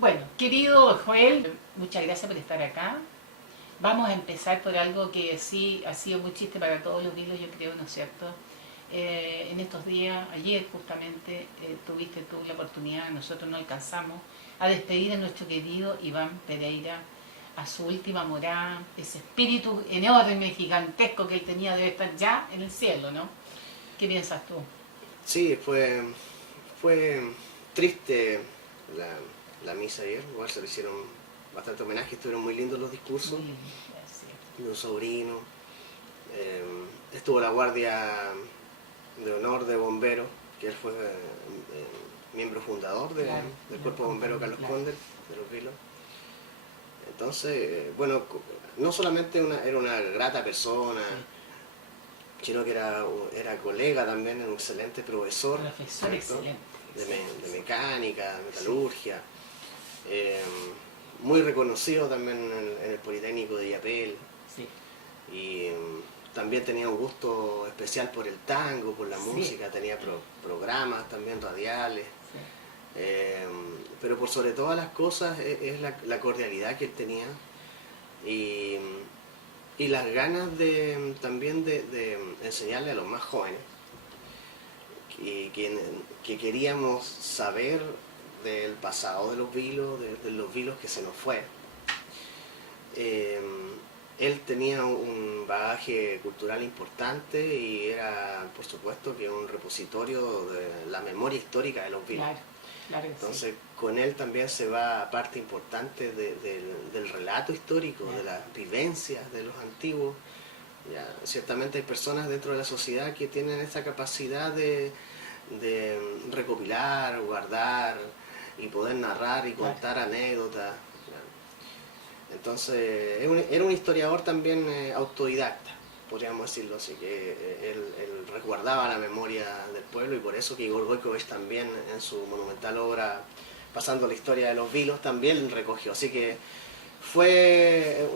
Bueno, querido Joel, muchas gracias por estar acá. Vamos a empezar por algo que sí ha sido muy chiste para todos los vilos, yo creo, ¿no es cierto? En estos días, ayer justamente, tuviste tú la oportunidad, nosotros no alcanzamos, a despedir a nuestro querido Iván Pereira a su última morada, ese espíritu enorme, gigantesco que él tenía debe estar ya en el cielo, ¿no? ¿Qué piensas tú? Sí, fue triste la misa ayer, igual se le hicieron bastante homenaje, estuvieron muy lindos los discursos Muy lindo, es cierto. de un sobrino, estuvo la guardia de honor de bomberos, que él fue miembro fundador Claro, del cuerpo de bomberos Carlos claro. Conde, de los Vilos. Entonces, bueno, no solamente era una grata persona, sino que era colega también, era un excelente profesor, Profesor ¿cierto? excelente. De mecánica, de metalurgia, eh, muy reconocido también en el Politécnico de Illapel, Sí, y también tenía un gusto especial por el tango, por la sí, música, tenía programas también radiales, sí. eh, pero por sobre todas las cosas es la cordialidad que él tenía y, y las ganas también de enseñarle a los más jóvenes que queríamos saber del pasado de los vilos, de los vilos que se nos fue. Eh, Él tenía un bagaje cultural importante y era, por supuesto, que un repositorio de la memoria histórica de los vilos. Claro, claro que Entonces, con él también se va parte importante del relato histórico, Ya. de las vivencias de los antiguos. Ya, ciertamente hay personas dentro de la sociedad que tienen esa capacidad de recopilar, guardar y poder narrar y Claro. contar anécdotas. Entonces, era un historiador también autodidacta, podríamos decirlo así, que él resguardaba la memoria del pueblo y por eso que Igor Goikovich también en su monumental obra Pasando la historia de los vilos también recogió. Así que fue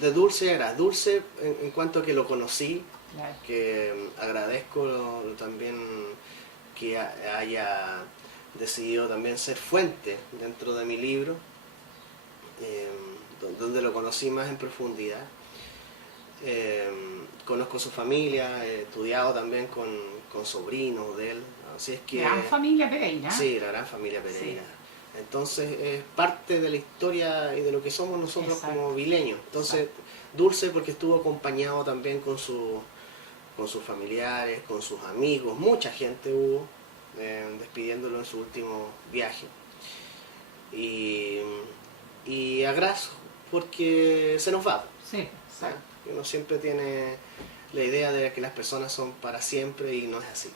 de dulce a gras, dulce en cuanto a que lo conocí, Claro. que agradezco también que haya decidido también ser fuente dentro de mi libro, donde lo conocí más en profundidad. Conozco su familia, he estudiado también con sobrinos de él, así es que... Gran familia Pereira. Sí, la gran familia Pereira. Sí. Entonces es parte de la historia y de lo que somos nosotros. Exacto. Como vileños. Entonces, Exacto. dulce porque estuvo acompañado también con sus familiares, con sus amigos, mucha gente hubo despidiéndolo en su último viaje. Y a gras porque se nos va. Sí, exacto. Uno siempre tiene la idea de que las personas son para siempre y no es así.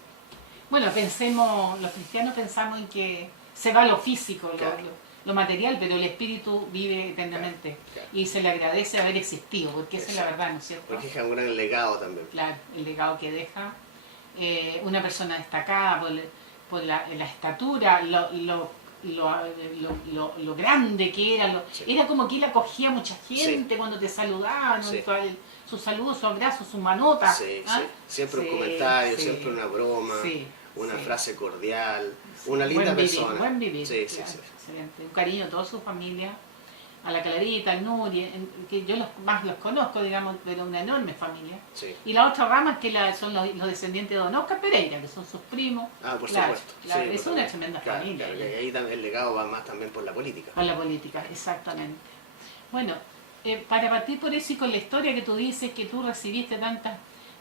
Bueno, pensemos, los cristianos pensamos en que se va lo físico, Claro. lo material, pero el espíritu vive eternamente. Claro. Y se le agradece haber existido, porque esa es la Exacto. verdad, ¿no es cierto? Porque es un gran legado también. Claro, el legado que deja. Una persona destacada por la estatura, lo grande que era. Sí. Era como que él acogía a mucha gente Sí. cuando te saludaban, Sí. sus saludos, sus abrazos, sus manotas. Sí, ¿ah? sí. Siempre Sí, un comentario, sí. siempre una broma, Sí, una sí. frase cordial, una linda Buen vivir, persona. buen vivir. Sí, sí, Claro, sí. excelente. Un cariño a toda su familia, a la Clarita, al Nuri, que yo más los conozco, digamos, pero una enorme familia. Sí. Y la otra rama es que son los descendientes de Don Oscar Pereira, que son sus primos. Ah, por Claro, supuesto. claro, Sí, es pero una también, tremenda claro, familia. claro, y ahí el legado va más también por la política. Con la política, exactamente. Bueno, para partir por eso y con la historia que tú dices, que tú recibiste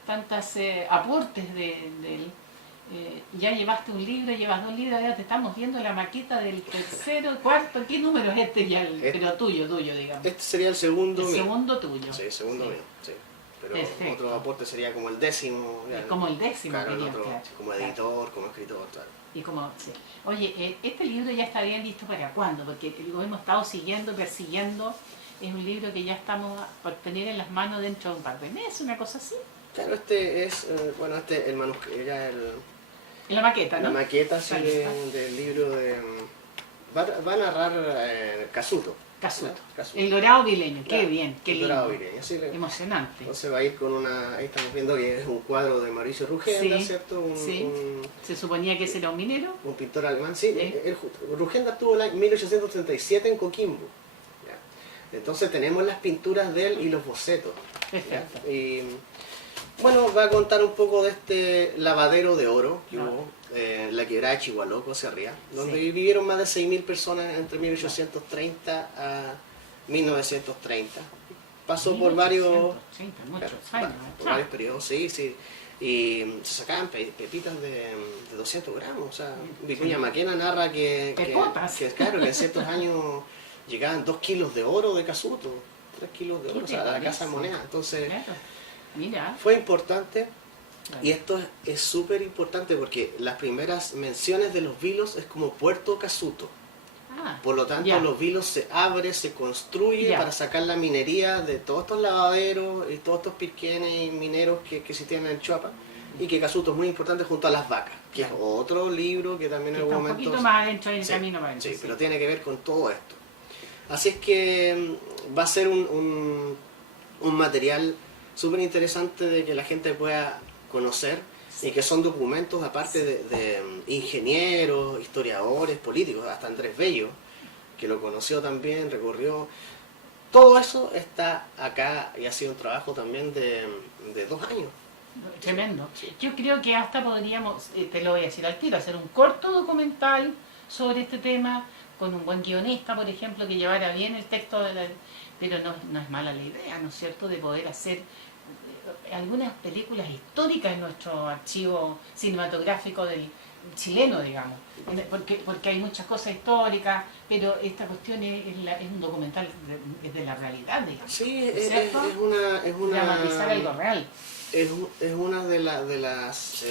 tantas aportes de él, ya llevaste un libro, llevas 2 libros, ahora te estamos viendo la maqueta del tercero, cuarto, ¿qué número es este ya? Pero tuyo, digamos. Este sería el segundo El mío. segundo tuyo. Sí, segundo Sí. mío, sí. Pero Perfecto. otro aporte sería como el 10º. Es como el 10º, claro, quería, otro, claro, como claro. editor, como escritor, claro. Y como, sí. Oye, este libro ya estaría listo para cuándo, porque lo hemos estado siguiendo, persiguiendo. Es un libro que ya estamos por tener en las manos dentro de un par de meses, una cosa así. Claro, este es, el manuscrito, En la maqueta, ¿no? la maqueta sí, Ahí está. del libro de... Va a narrar Casuto. Casuto. Casuto. El dorado vileño, qué Claro, bien, qué el lindo. dorado vileño, sí, Emocionante. entonces va a ir con una, ahí estamos viendo que es un cuadro de Mauricio Rugenda, Sí, ¿cierto? sí. Se suponía que ese era un minero. Un pintor alemán, sí. Sí. Rugenda estuvo en 1837 en Coquimbo. ¿Ya? Entonces tenemos las pinturas de él y los bocetos. Perfecto. ¿Ya? Y bueno, va a contar un poco de este lavadero de oro que No. hubo en la quebrada de Chihuahua, Cerría, donde Sí. vivieron más de 6.000 personas entre 1830 a 1930. Pasó por varios, 1930, muchos años. por varios periodos, sí, sí. Y se sacaban pepitas de 200 gramos. O sea, Vicuña Sí. Maquena narra Pepotas. claro, que en ciertos años llegaban 2 kilos de oro de casuto, 3 kilos de ¿Qué oro, o te sea, a la parece? casa de moneda. Entonces, Claro. Mira. fue importante. Claro. Y esto es súper importante porque las primeras menciones de los vilos es como Puerto Casuto. Ah, Por lo tanto, ya. los vilos se abre, se construye Ya. para sacar la minería de todos estos lavaderos y todos estos pirquenes y mineros que existían en Chuapa. Y que Casuto es muy importante junto a las vacas, que es Claro. otro libro que también en Está algún un momento... poquito más adentro del Sí, camino para adentro. sí, pero tiene que ver con todo esto. Así es que va a ser un material súper interesante de que la gente pueda conocer y que son documentos aparte de ingenieros, historiadores, políticos, hasta Andrés Bello, que lo conoció también, recorrió. Todo eso está acá y ha sido un trabajo también de 2 años. Tremendo. Sí. Yo creo que hasta podríamos, te lo voy a decir al tiro, hacer un corto documental sobre este tema, con un buen guionista, por ejemplo, que llevara bien el texto, pero no es mala la idea, ¿no es cierto?, de poder hacer algunas películas históricas en nuestro archivo cinematográfico del chileno, digamos, porque hay muchas cosas históricas, pero esta cuestión es un documental es de la realidad, digamos. Sí, ¿Cierto? es una Dramatizar algo real. es una de las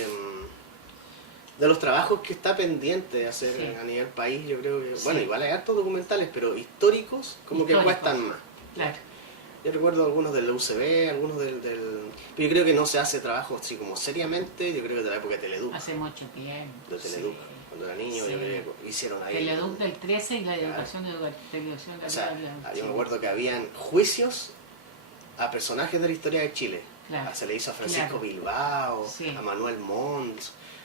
de los trabajos que está pendiente de hacer Sí. a nivel país. Yo creo que, Sí. bueno, igual hay hartos documentales, pero históricos como que Históricos. cuestan más. Claro. Yo recuerdo algunos del UCB, algunos pero yo creo que no se hace trabajo así como seriamente. Yo creo que de la época de Teleduc, Hace mucho tiempo. de Teleduc, Sí. cuando era niño, Sí. yo creo que hicieron ahí. Teleduc del 13 y la Claro. educación de televisión. O sea, yo me acuerdo que habían juicios a personajes de la historia de Chile. Claro. Se le hizo a Francisco Claro. Bilbao, Sí. a Manuel Montt,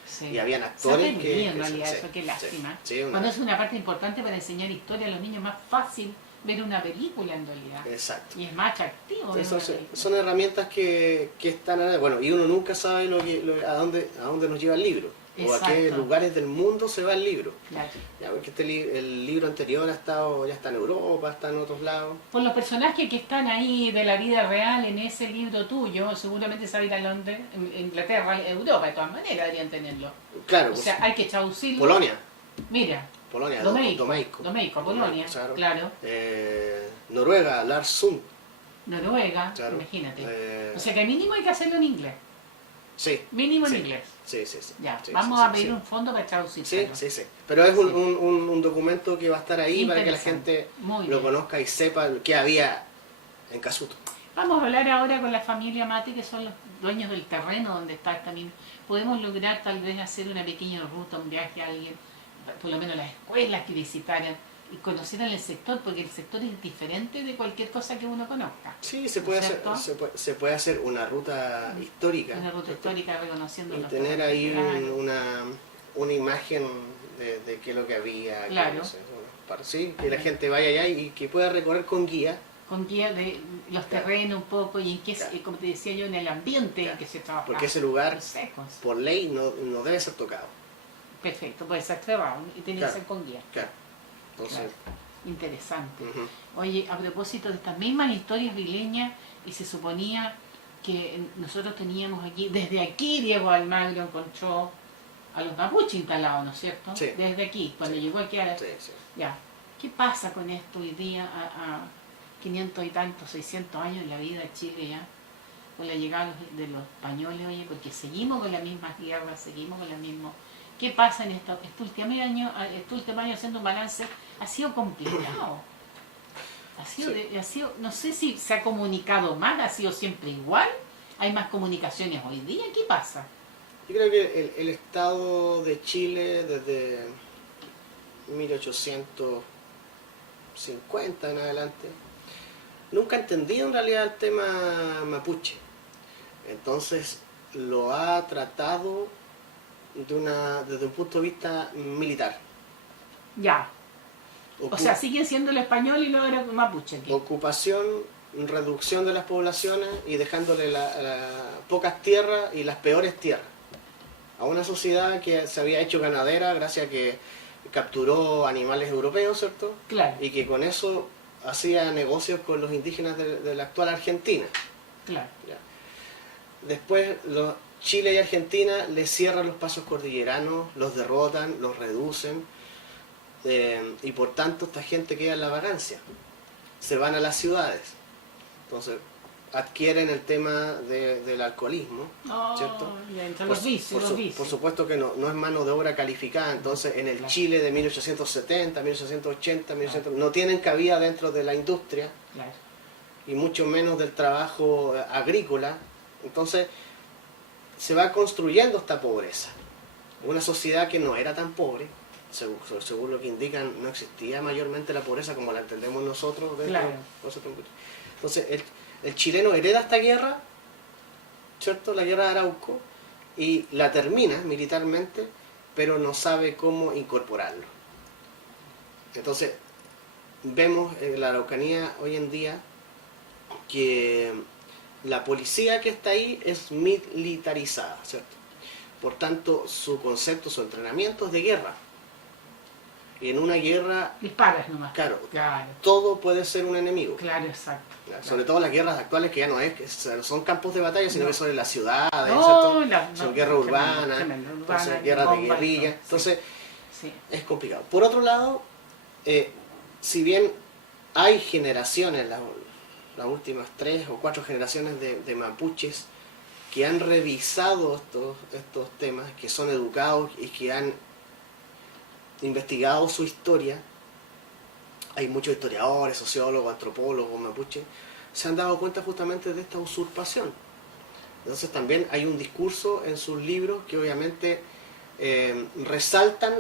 Sí. y habían Se ha actores perdido, en que realidad, sí, eso qué sí, lástima. sí, una- Cuando es una parte importante para enseñar historia a los niños, más fácil ver una película en realidad. Exacto. Y es más atractivo ver una Entonces, película. son herramientas que están ahí. Bueno, y uno nunca sabe a dónde nos lleva el libro, o a qué Exacto. lugares del mundo se va el libro. Claro. Ya, porque el libro anterior ya está en Europa, está en otros lados. Por los personajes que están ahí de la vida real en ese libro tuyo, seguramente se va a ir a Londres, Inglaterra, Europa, de todas maneras deberían tenerlo. Claro, O sea, hay que traducirlo. Polonia, Mira, Domeico. Domeico, Polonia, claro. Noruega, Lars Sund. Noruega, Claro. imagínate. O sea que mínimo hay que hacerlo en inglés. Sí. Mínimo en Sí. inglés. Sí. Ya, Sí, vamos sí, a pedir sí. un fondo para traducirlo. Sí. Pero es Sí. un documento que va a estar ahí para que la Interesante. gente Muy lo bien. conozca y sepa qué había en Casuto. Vamos a hablar ahora con la familia Mati, que son los dueños del terreno donde está el camino. Podemos lograr tal vez hacer una pequeña ruta, un viaje a alguien, por lo menos las escuelas que visitaran y conocieran el sector, porque el sector es diferente de cualquier cosa que uno conozca. Sí, se puede hacer, ¿Cierto? se puede hacer una ruta histórica. Una ruta histórica reconociendo Y los tener terrenos. ahí Claro. una imagen de qué es lo que había. Claro. Que, no sé, sí, que la gente vaya allá y que pueda recorrer con guía. Con guía de los Claro. terrenos un poco y en qué, Claro. como te decía yo, en el ambiente en Claro. que se trabaja. Porque ese lugar, Los secos. por ley, no debe ser tocado. Perfecto, puede ser cerrado y tiene Claro. que ser con guía. Claro. Entonces, Claro. Interesante. ujú. Oye, a propósito de estas mismas historias vileñas, y se suponía que nosotros teníamos aquí, desde aquí Diego Almagro encontró a los mapuches instalados, ¿no es cierto? Sí. Desde aquí, cuando Sí. llegó aquí a... Sí. Ya. ¿Qué pasa con esto hoy día a 500 y tantos, 600 años en la vida de Chile ya? Con la llegada de los españoles, oye, porque seguimos con las mismas guerras, seguimos con las mismas... ¿Qué pasa en este último año haciendo un balance? Ha sido complicado. Ha sido, no sé si se ha comunicado más, ha sido siempre igual. Hay más comunicaciones hoy día. ¿Qué pasa? Yo creo que el Estado de Chile desde 1860 50 en adelante, nunca ha entendido en realidad el tema mapuche. Entonces lo ha tratado desde un punto de vista militar. Ya. O sea, siguen siendo el español y no era mapuche aquí. Ocupación, reducción de las poblaciones y dejándole pocas tierras y las peores tierras a una sociedad que se había hecho ganadera gracias a que capturó animales europeos, ¿cierto? Claro. Y que con eso hacía negocios con los indígenas de la actual Argentina. Claro. ¿Ya? Después Chile y Argentina les cierran los pasos cordilleranos, los derrotan, los reducen, y por tanto esta gente queda en la vagancia. Se van a las ciudades. Entonces adquieren el tema del alcoholismo, ¿cierto? Los vicios. Por supuesto que no es mano de obra calificada, entonces en el Claro. Chile de 1870, 1880, 1800, no tienen cabida dentro de la industria, Claro. y mucho menos del trabajo agrícola. Entonces se va construyendo esta pobreza. Una sociedad que no era tan pobre, según lo que indican, no existía mayormente la pobreza como la entendemos nosotros. Claro. Entonces el chileno hereda esta guerra, ¿cierto? La guerra de Arauco, y la termina militarmente, pero no sabe cómo incorporarlo. Entonces vemos en la Araucanía hoy en día que la policía que está ahí es militarizada, ¿cierto? Por tanto, su concepto, su entrenamiento es de guerra. Y en una guerra, Disparas nomás. claro, Claro. todo puede ser un enemigo. Claro, exacto. ¿Ya? Sobre todo las guerras actuales, que ya no es que son campos de batalla, sino No. que son en las ciudades, No, ¿cierto? Son guerras urbanas, entonces, guerras de guerrilla. Sí. Entonces, Sí. es complicado. Por otro lado, si bien hay generaciones, las últimas 3 o 4 generaciones de mapuches que han revisado estos temas, que son educados y que han investigado su historia, hay muchos historiadores, sociólogos, antropólogos, mapuches, se han dado cuenta justamente de esta usurpación. Entonces también hay un discurso en sus libros que obviamente resaltan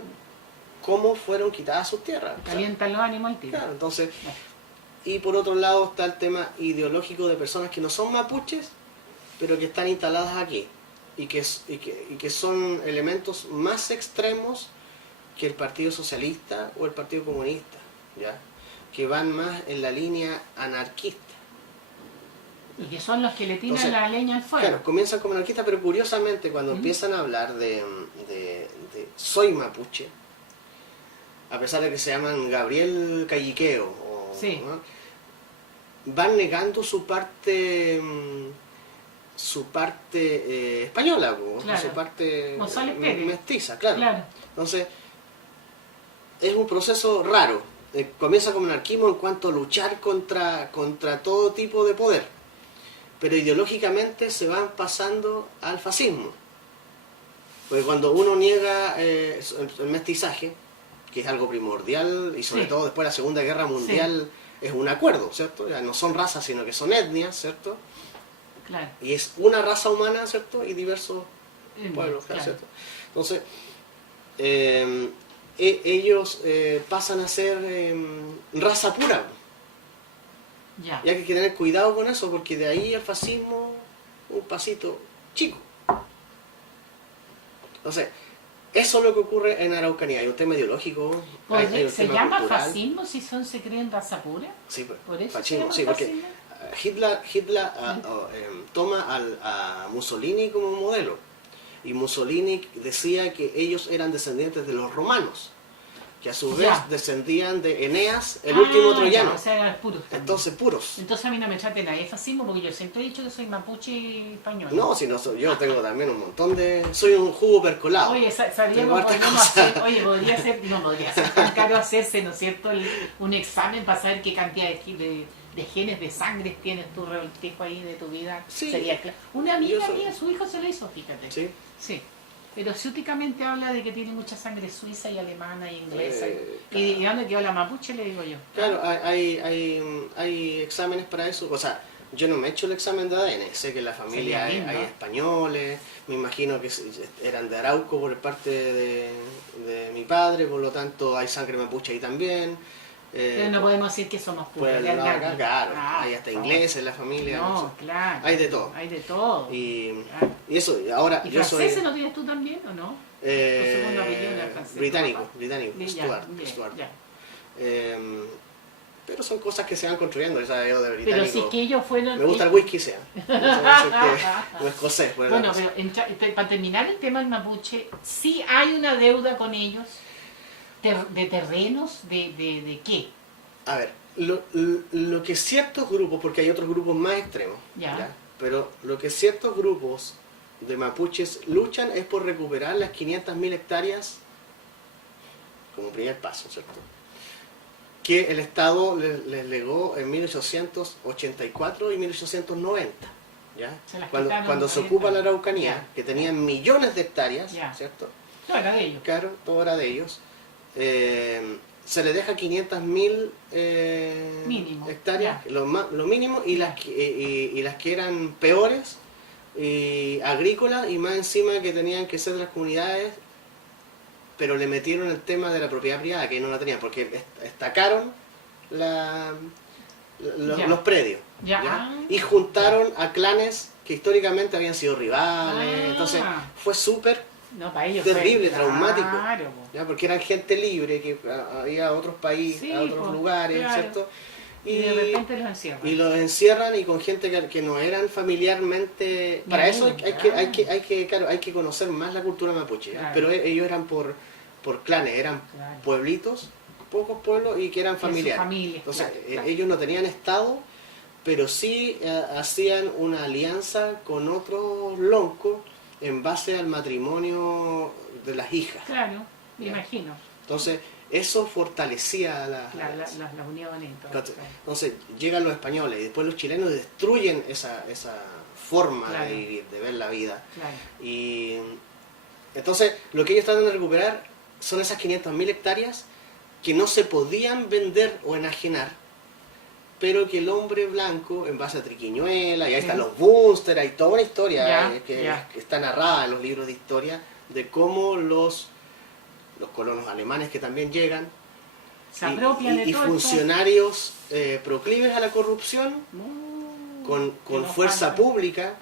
cómo fueron quitadas sus tierras. Calientan los ánimos al tiro. Claro, entonces, y por otro lado está el tema ideológico de personas que no son mapuches, pero que están instaladas aquí, y que son elementos más extremos que el Partido Socialista o el Partido Comunista, ¿ya? Que van más en la línea anarquista. Y que son los que le tiran Entonces, la leña al fuego. Claro, comienzan como anarquistas, pero curiosamente cuando empiezan a hablar de soy mapuche, a pesar de que se llaman Gabriel Calliqueo, Sí. ¿no? Van negando su parte española, Claro. su parte González Pérez. mestiza, claro. Claro. Entonces, es un proceso raro. Comienza como anarquismo en cuanto a luchar contra todo tipo de poder, pero ideológicamente se van pasando al fascismo. Porque cuando uno niega el mestizaje, que es algo primordial, y sobre Sí. todo después de la Segunda Guerra Mundial, es un acuerdo, ¿cierto? Ya no son razas, sino que son etnias, ¿cierto? Claro. Y es una raza humana, ¿cierto? Y diversos pueblos, Claro. ¿cierto? Entonces, ellos pasan a ser raza pura. Ya. Y hay que tener cuidado con eso, porque de ahí el fascismo, un pasito chico. Entonces, eso es lo que ocurre en Araucanía. Hay un tema ideológico, hay Oye, un ¿se tema llama cultural. fascismo si se creen raza pura? Sí, pues, ¿Por eso fascismo, se sí, llama porque fascismo? Hitler toma a Mussolini como modelo. Y Mussolini decía que ellos eran descendientes de los romanos, que a su vez Ya. descendían de Eneas, el último troyano. Ya, o sea, eran puros. Entonces, puros. Entonces a mí no me traten ahí fascismo porque yo siempre he dicho que soy mapuche español. No, si no soy yo, tengo también un montón de... Soy un jugo percolado. Oye, Tengo sabíamos, hartas podríamos cosas. hacer, oye, podría ser tan caro hacerse, ¿no es cierto?, un examen para saber qué cantidad de genes, de sangre tienes tu revoltijo ahí de tu vida. Sí. Sería claro. Una amiga Yo soy- mía, su hijo se lo hizo, fíjate. ¿Sí? Sí. Pero ciúticamente habla de que tiene mucha sangre suiza y alemana y inglesa. Claro. ¿Y dónde quedó la mapuche? Le digo yo. Claro, hay exámenes para eso. O sea, yo no me he hecho el examen de ADN. Sé que en la familia Sería lindo. hay españoles. Me imagino que eran de Arauco por parte de mi padre. Por lo tanto, hay sangre mapuche ahí también. Pero no podemos decir que somos puros. Pues no, acá, claro, hay hasta ingleses en la familia. No, claro. Hay de todo. Hay de todo. Y Claro. eso, ahora ¿Y yo soy franceses no tienes tú también o no? Tu segundo apellido era francés. británico, Ya, Stuart. ya, Stuart. ya. Pero son cosas que se van construyendo, esa yo de británico. Pero si es que ellos fueron... Me gusta el whisky, sea. No escocés. Bueno, pero para terminar el tema del mapuche, sí hay una deuda con ellos de terrenos, de qué. A ver, lo que ciertos grupos, porque hay otros grupos más extremos, Ya. pero lo que ciertos grupos de mapuches luchan es por recuperar las 500.000 hectáreas como primer paso, ¿cierto? Que el Estado les legó en 1884 y 1890. ¿Ya? Cuando se ocupa la Araucanía, Ya. que tenían millones de hectáreas, Ya. ¿cierto? No, era de ellos. Claro, todo era de ellos. Se les deja 500.000 Mínimo, hectáreas, ya. lo mínimo, y las que eran peores, agrícolas, y más encima que tenían que ser de las comunidades, pero le metieron el tema de la propiedad privada, que no la tenían, porque estacaron Ya. los predios. Ya. ¿Ya? Y juntaron a clanes que históricamente habían sido rivales. Entonces fue súper No, para ellos terrible, fue, traumático. Claro, po. ¿ya? Porque eran gente libre, que había a otros países, Sí, a otros pues, lugares, claro. ¿cierto? Y de repente los encierran. Y los encierran, y con gente que no eran familiarmente. Para eso hay que conocer más la cultura mapuche. ¿ya? Claro. Pero ellos eran por clanes, eran Claro. pueblitos, pocos pueblos, y que eran familiares. Familia, Entonces, claro. ellos no tenían estado, pero sí hacían una alianza con otros loncos en base al matrimonio de las hijas. Claro, me Ya. imagino. Entonces, eso fortalecía Las uniones y todo. Entonces, claro. entonces, llegan los españoles y después los chilenos destruyen esa forma Claro. de vivir, de ver la vida. Claro. Y entonces, lo que ellos tratan de recuperar son esas 500.000 hectáreas que no se podían vender o enajenar, pero que el hombre blanco, en base a triquiñuela, y ahí Sí. están los Bunster, hay toda una historia Ya, que ya. está narrada en los libros de historia, de cómo los colonos alemanes que también llegan, Se apropian de y todo funcionarios proclives a la corrupción, esto. con Que no fuerza falta. pública,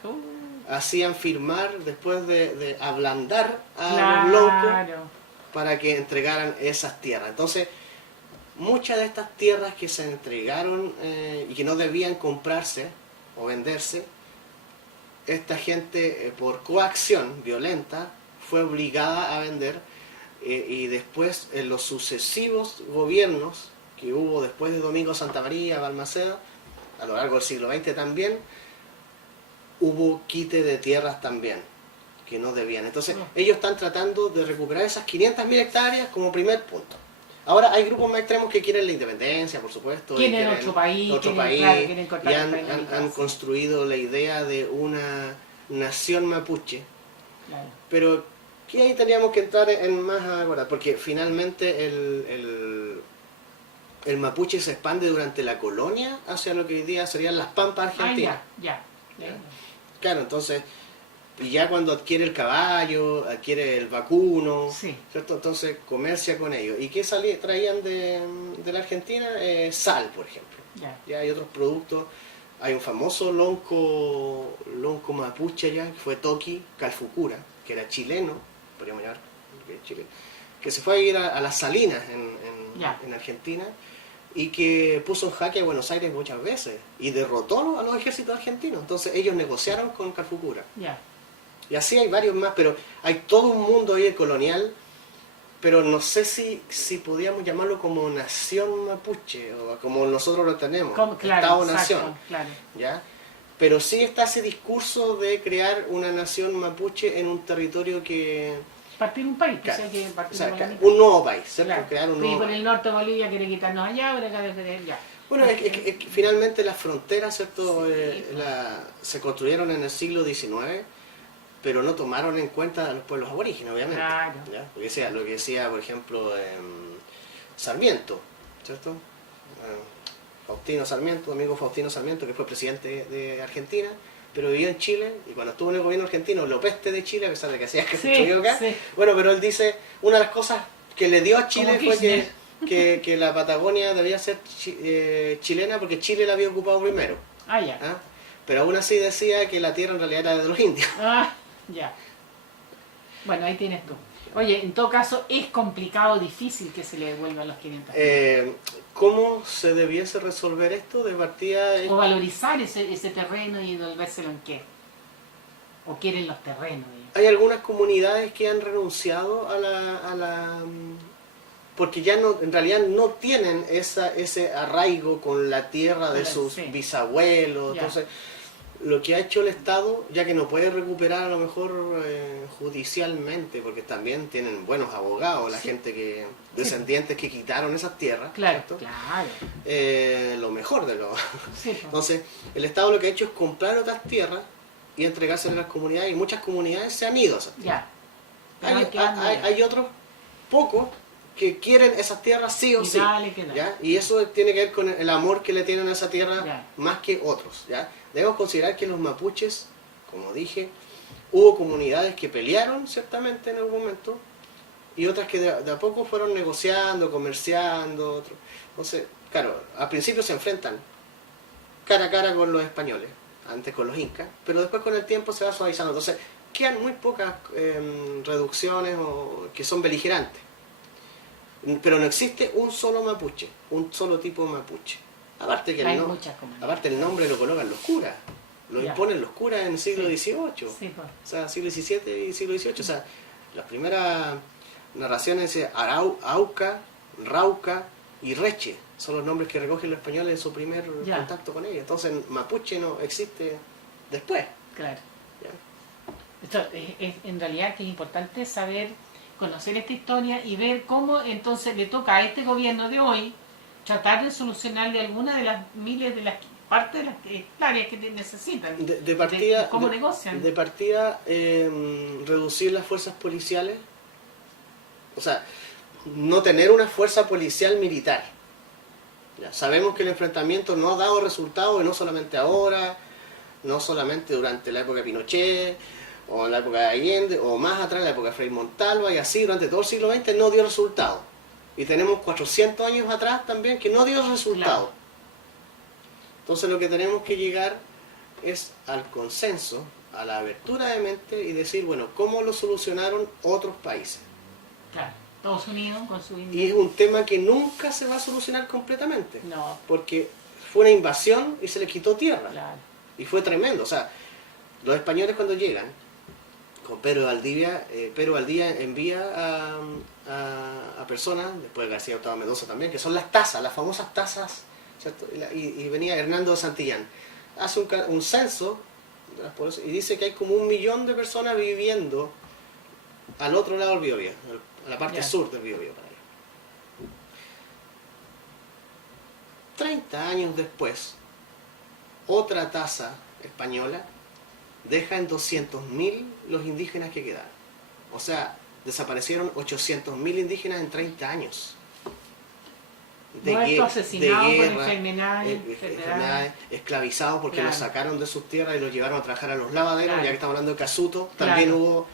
hacían firmar después de ablandar a los loncos Claro. para que entregaran esas tierras. Entonces, muchas de estas tierras que se entregaron y que no debían comprarse o venderse, esta gente por coacción violenta fue obligada a vender, y después en los sucesivos gobiernos que hubo después de Domingo Santa María, Balmaceda, a lo largo del siglo XX también, hubo quite de tierras también, que no debían. Entonces, ellos están tratando de recuperar esas 500.000 hectáreas como primer punto. Ahora, hay grupos más extremos que quieren la independencia, por supuesto. Quieren otro país, quieren cortar y el país, han sí. construido la idea de una nación mapuche. Claro. Pero que ahí teníamos que entrar en más ahora, porque finalmente el mapuche se expande durante la colonia hacia lo que hoy día serían las pampas argentinas. Ya. Claro, entonces, y ya cuando adquiere el caballo, adquiere el vacuno, Sí. ¿cierto? Entonces comercia con ellos. ¿Y qué traían de la Argentina? Sal, por ejemplo. Ya. Ya hay otros productos. Hay un famoso lonco mapuche allá, que fue Toki Calfucura, que era chileno, podríamos llamar, que se fue a ir a las Salinas en Argentina, y que puso en jaque a Buenos Aires muchas veces y derrotó a los ejércitos argentinos. Entonces ellos negociaron con Calfucura. Ya. Y así hay varios más, pero hay todo un mundo ahí colonial, pero no sé si podíamos llamarlo como nación mapuche, o como nosotros lo tenemos, Claro, Estado-nación. exacto, claro. ¿Ya? Pero sí está ese discurso de crear una nación mapuche en un territorio que... Partir un país, Claro, o sea, que partir o sea, por la mitad. un nuevo país, ¿cierto? Claro. Crear un Y nuevo por país. el norte de Bolivia quiere quitarnos allá, ahora acá querer ya. Bueno, es que finalmente las fronteras, ¿cierto? Sí, Se construyeron en el siglo XIX, pero no tomaron en cuenta a los pueblos aborígenes, obviamente. Claro. ¿Ya? Lo que decía, por ejemplo, Sarmiento, ¿cierto? Amigo Faustino Sarmiento, que fue presidente de Argentina, pero vivió en Chile, y cuando estuvo en el gobierno argentino, lo peste de Chile, a pesar de que hacía que Sí, estudió acá. sí. Bueno, pero él dice, una de las cosas que le dio a Chile Como fue que... Kirchner. que la Patagonia debía ser chilena porque Chile la había ocupado primero. Ah, ya. ¿Ah? Pero aún así decía que la tierra en realidad era de los indios. Ah, ya. Bueno, ahí tienes tú. Oye, en todo caso, es complicado, difícil que se le devuelvan los 500. ¿Cómo se debiese resolver esto? De partida... O valorizar ese terreno y devolvérselo en qué. O quieren los terrenos. Hay algunas comunidades que han renunciado porque ya no, en realidad no tienen ese arraigo con la tierra de sus bisabuelos. Ya. Entonces, lo que ha hecho el Estado, ya que no puede recuperar a lo mejor judicialmente, porque también tienen buenos abogados, la gente que descendientes que quitaron esas tierras. Claro, claro. Lo mejor de lo... Sí, pues. Entonces, el Estado lo que ha hecho es comprar otras tierras y entregárselas a las comunidades, y muchas comunidades se han ido a esas tierras. Ya. Hay otros pocos que quieren esas tierras sí o sí. ¿Ya? Y eso tiene que ver con el amor que le tienen a esa tierra más que otros. ¿Ya? Debemos considerar que los mapuches, como dije, hubo comunidades que pelearon ciertamente en algún momento y otras que de a poco fueron negociando, comerciando. Entonces, claro, al principio se enfrentan cara a cara con los españoles, antes con los incas, pero después con el tiempo se va suavizando. Entonces, quedan muy pocas reducciones que son beligerantes. Pero no existe un solo mapuche, un solo tipo de mapuche. Aparte que el nombre lo colocan los curas, lo imponen los curas en el siglo XVIII, o sea, siglo XVII y siglo XVIII. O sea, las primeras narraciones de Auca, Rauca y Reche son los nombres que recogen los españoles en su primer contacto con ellos. Entonces, mapuche no existe después. Claro. Esto es en realidad que es importante saber, conocer esta historia y ver cómo entonces le toca a este gobierno de hoy tratar de solucionar de alguna de las miles de las partes de las hectáreas que necesitan. De partida, ¿cómo negocian? De partida, reducir las fuerzas policiales, o sea, no tener una fuerza policial militar. Ya, sabemos que el enfrentamiento no ha dado resultados, y no solamente ahora, no solamente durante la época de Pinochet, o en la época de Allende, o más atrás, en la época de Frei Montalva, y así durante todo el siglo XX no dio resultado. Y tenemos 400 años atrás también que no dio resultado. Claro. Entonces lo que tenemos que llegar es al consenso, a la abertura de mente y decir, bueno, ¿cómo lo solucionaron otros países? Claro, Estados Unidos con su... Y es un tema que nunca se va a solucionar completamente. No. Porque fue una invasión y se les quitó tierra. Claro. Y fue tremendo. O sea, los españoles cuando llegan, con Pedro Valdivia envía a personas, después García Hurtado Mendoza también, que son las tazas, las famosas tazas, ¿cierto? Y venía Hernando de Santillán, hace un censo y dice que hay como 1 millón de personas viviendo al otro lado del Biobío, a la parte sur del Biobío. 30 años después, otra taza española deja en 200.000 los indígenas que quedaron. O sea, desaparecieron 800.000 indígenas en 30 años. Asesinados por enfermedades, esclavizados porque los sacaron de sus tierras y los llevaron a trabajar a los lavaderos. Ya que estamos hablando de Casuto, también hubo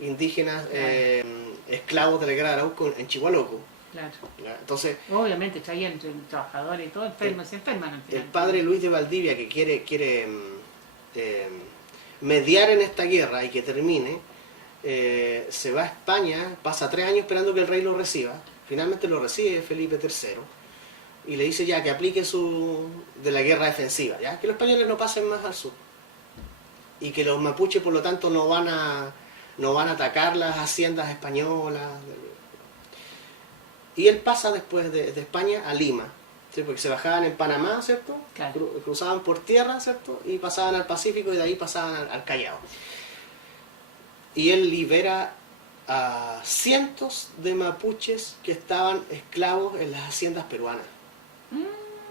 indígenas esclavos de la guerra de Arauco en Chihuahua. Claro. Entonces, obviamente traían trabajadores y todo, se enferman. El padre Luis de Valdivia, que quiere mediar en esta guerra y que termine, se va a España, pasa 3 años esperando que el rey lo reciba. Finalmente lo recibe Felipe III y le dice ya que aplique de la guerra defensiva, ya que los españoles no pasen más al sur y que los mapuches por lo tanto no van a atacar las haciendas españolas. Y él pasa después de España a Lima, ¿sí? Porque se bajaban en Panamá, ¿cierto? Claro. Cruzaban por tierra, ¿cierto? Y pasaban al Pacífico y de ahí pasaban al Callao. Y él libera a cientos de mapuches que estaban esclavos en las haciendas peruanas.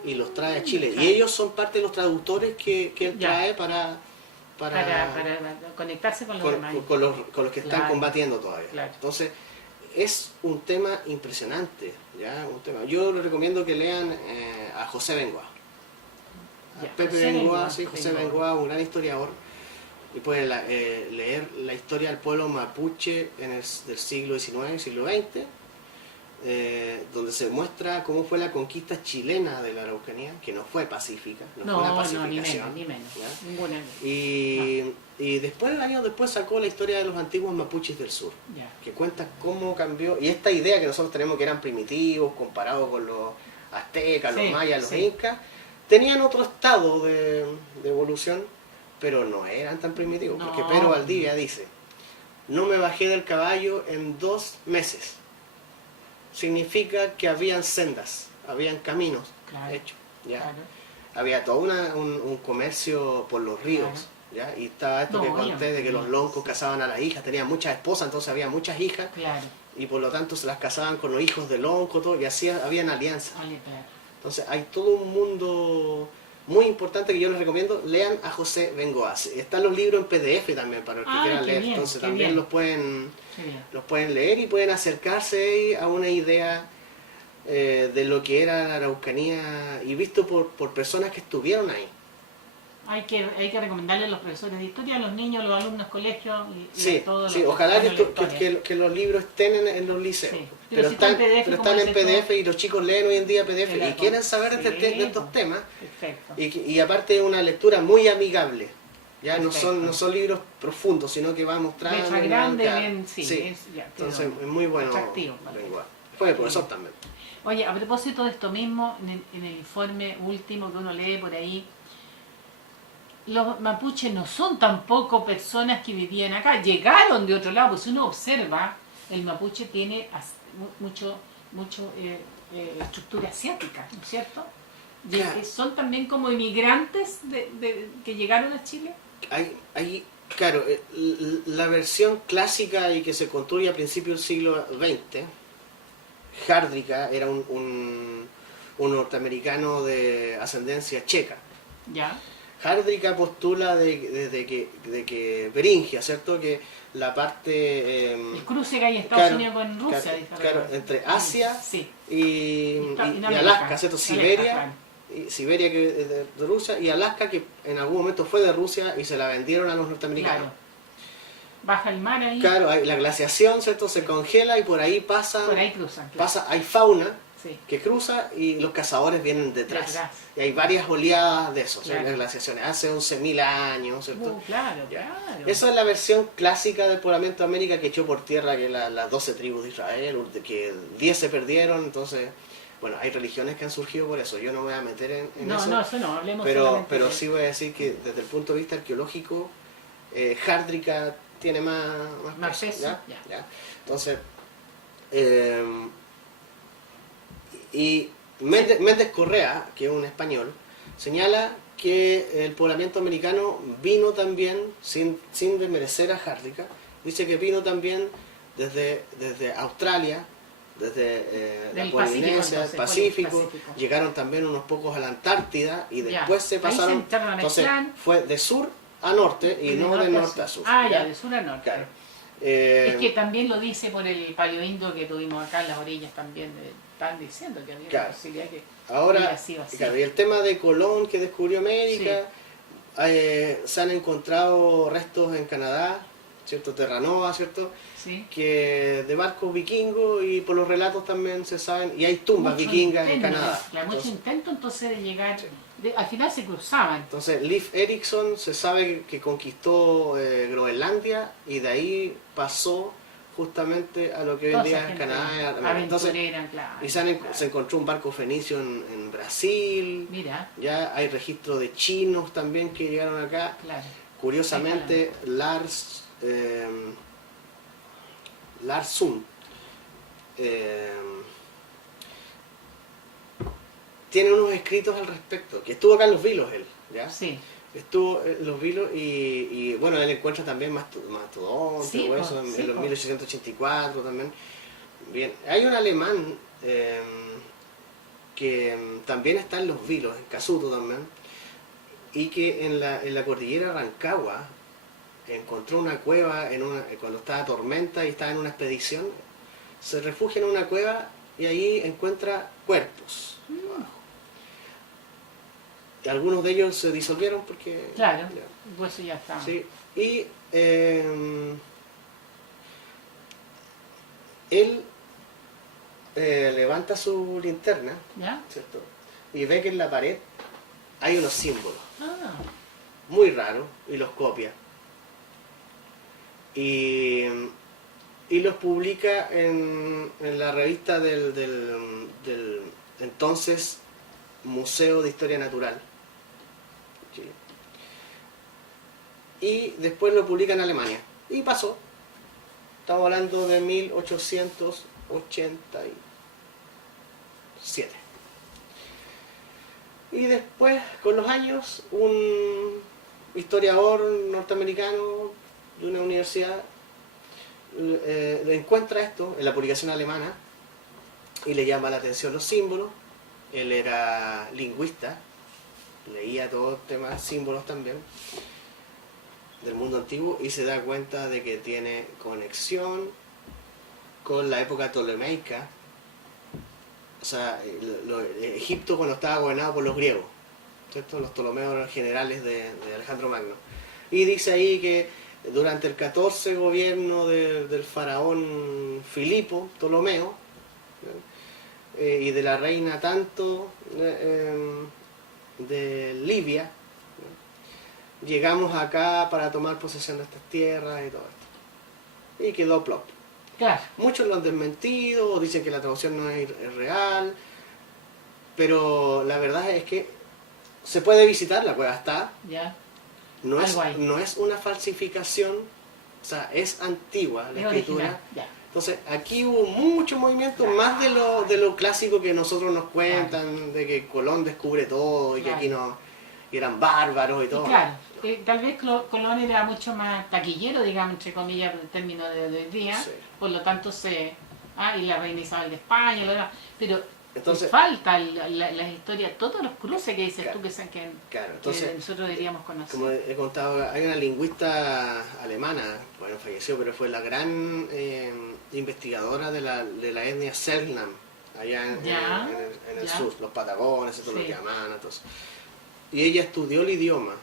Y los trae a Chile. Claro. Y ellos son parte de los traductores que él trae para conectarse con los demás. Con los que están combatiendo todavía. Claro. Entonces, es un tema impresionante, ¿ya? Yo les recomiendo que lean a José Bengoa. Pepe Bengoa, sí, José Bengoa, un gran historiador. Y pueden leer la historia del pueblo mapuche del siglo XIX y siglo XX. donde se muestra cómo fue la conquista chilena de la Araucanía, que no fue pacífica, no fue una pacificación. Ni menos. ¿Ya? Ninguna. Y después, años después, sacó la historia de los antiguos mapuches del sur, Ya. que cuenta cómo cambió, y esta idea que nosotros tenemos que eran primitivos, comparados con los aztecas, los mayas, los incas, tenían otro estado de evolución, pero no eran tan primitivos, porque Pedro Valdivia dice, no me bajé del caballo en 2 meses. Significa que habían sendas, habían caminos hechos, ¿ya? Claro. Había todo un comercio por los ríos, ¿ya? Y estaba esto que conté de que los loncos casaban a las hijas, tenían muchas esposas, entonces había muchas hijas, y por lo tanto se las casaban con los hijos de lonco, todo, y así habían alianzas. Entonces hay todo un mundo muy importante que yo les recomiendo, lean a José Bengoa. Están los libros en PDF también para los que quieran leer, entonces también los pueden leer y pueden acercarse a una idea de lo que era la Araucanía y visto por personas que estuvieron ahí. Hay que recomendarle a los profesores de historia, a los niños, a los alumnos colegios y a todos los ojalá que los libros estén en los liceos. Sí. Pero si están en PDF y los chicos leen hoy en día PDF y quieren saber de estos temas. Y aparte es una lectura muy amigable. Ya no son libros profundos, sino que va mostrando. Letra grande, bien, entonces es muy bueno. Atractivo. Fue el profesor también. Oye, a propósito de esto mismo, en el informe último que uno lee por ahí, los mapuches no son tampoco personas que vivían acá, llegaron de otro lado, pues si uno observa, el mapuche tiene mucho estructura asiática, ¿no es cierto? ¿Son también como inmigrantes que llegaron a Chile? Claro, la versión clásica y que se construye a principios del siglo XX, Járdrica era un norteamericano de ascendencia checa. Ya. Járdrica postula de que Beringia, ¿cierto? Que la parte... el cruce que hay en Estados Unidos con Rusia. Claro, entre Asia y Alaska, ¿cierto? Siberia, Siberia que de Rusia, y Alaska que en algún momento fue de Rusia y se la vendieron a los norteamericanos. Claro. Baja el mar ahí. Claro, la glaciación, ¿cierto? Se congela y por ahí pasan... Por ahí cruzan. Claro. Hay fauna que cruza y los cazadores vienen detrás. Y hay varias oleadas de eso, las glaciaciones, hace 11.000 años, ¿cierto? Claro. Esa es la versión clásica del poblamiento de América que echó por tierra que las 12 tribus de Israel, de que 10 se perdieron, entonces... Bueno, hay religiones que han surgido por eso, yo no me voy a meter en eso. No, eso no, hablemos pero sí voy a decir que desde el punto de vista arqueológico, Járdrica tiene más peso. ¿Ya? Entonces, y Méndez Correa, que es un español, señala que el poblamiento americano vino también, sin desmerecer a Járdrica, dice que vino también desde Australia, desde la Polinesia, el Pacífico, llegaron también unos pocos a la Antártida y después se pasaron, entonces fue de sur a norte y no de norte a sur. De sur a norte. Claro. Es que también lo dice por el paleoindio que tuvimos acá en las orillas también, están diciendo que había la posibilidad que ahora sido así. Y el tema de Colón que descubrió América, se han encontrado restos en Canadá, ¿cierto? Terranova, ¿cierto? Que de barcos vikingos y por los relatos también se saben, y hay tumbas vikingas en Canadá. Mucho intento entonces de llegar, al final se cruzaban. Entonces Leif Erikson se sabe que conquistó Groenlandia y de ahí pasó justamente a lo que hoy en día es Canadá. Entonces, y se encontró un barco fenicio en Brasil. Mira. Ya hay registro de chinos también que llegaron acá. Curiosamente, Lars Sund tiene unos escritos al respecto, que estuvo acá en Los Vilos él, ¿ya? Sí. Estuvo en Los Vilos y bueno, él encuentra también mastodonte, en los 1884 también. Bien, hay un alemán que también está en Los Vilos, en Casuto también, y que en la cordillera Rancagua encontró una cueva cuando estaba tormenta y estaba en una expedición, se refugia en una cueva y ahí encuentra cuerpos. Y algunos de ellos se disolvieron porque... Claro, pues ya está. Sí, y él levanta su linterna, ¿Ya? ¿cierto? Y ve que en la pared hay unos símbolos Ah, muy raros y los copia. Y, y los publica en la revista del entonces Museo de Historia Natural, Chile. Y después lo publica en Alemania. Y pasó. Estamos hablando de 1887. Y después, con los años, un historiador norteamericano de una universidad encuentra esto en la publicación alemana y le llama la atención los símbolos. Él era lingüista, leía todo el tema de símbolos también del mundo antiguo y se da cuenta de que tiene conexión con la época ptolemaica. O sea, Egipto cuando estaba gobernado por los griegos, ¿cierto? Los Ptolomeos generales de Alejandro Magno. Y dice ahí que durante el 14 gobierno del faraón Filipo Ptolomeo, y de la reina tanto de Libia, llegamos acá para tomar posesión de estas tierras y todo esto. Y quedó plop. claro. Muchos lo han desmentido, o dicen que la traducción no es real, pero la verdad es que se puede visitar, la cueva está, Ya. no Algo hay. no es una falsificación, o sea, es antigua la Es escritura. original. Ya. Entonces, aquí hubo mucho movimiento, más de lo clásico que nosotros nos cuentan, de que Colón descubre todo y que Claro. aquí no y eran bárbaros y Y todo. claro, tal vez Colón era mucho más taquillero, digamos, entre comillas, en términos de hoy día, Sí. por lo tanto y la reina Isabel de España, lo demás, pero Entonces, falta las historias, todos los cruces que dices Claro. tú que claro, que entonces, nosotros deberíamos conocer. como he contado, hay una lingüista alemana, bueno, falleció, pero fue la gran investigadora de la etnia Selknam, allá en Ya, el ya. sur, los patagones, todo lo Sí. que llaman, entonces. Y ella estudió el idioma,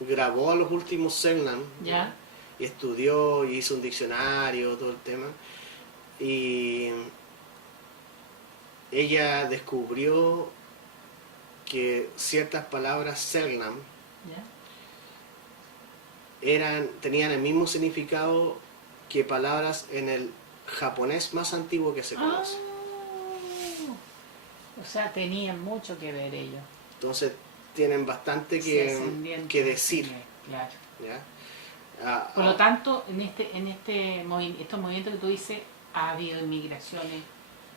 grabó a los últimos Selknam, Ya. y estudió y hizo un diccionario, todo el tema. Y ella descubrió que ciertas palabras Selknam Ya. tenían el mismo significado que palabras en el japonés más antiguo que se conoce. O sea, tenían mucho que ver ellos. Entonces tienen bastante Sí, que ascendientes, decir. sí, claro. ¿Ya? Por lo tanto, estos movimientos que tú dices, ha habido inmigraciones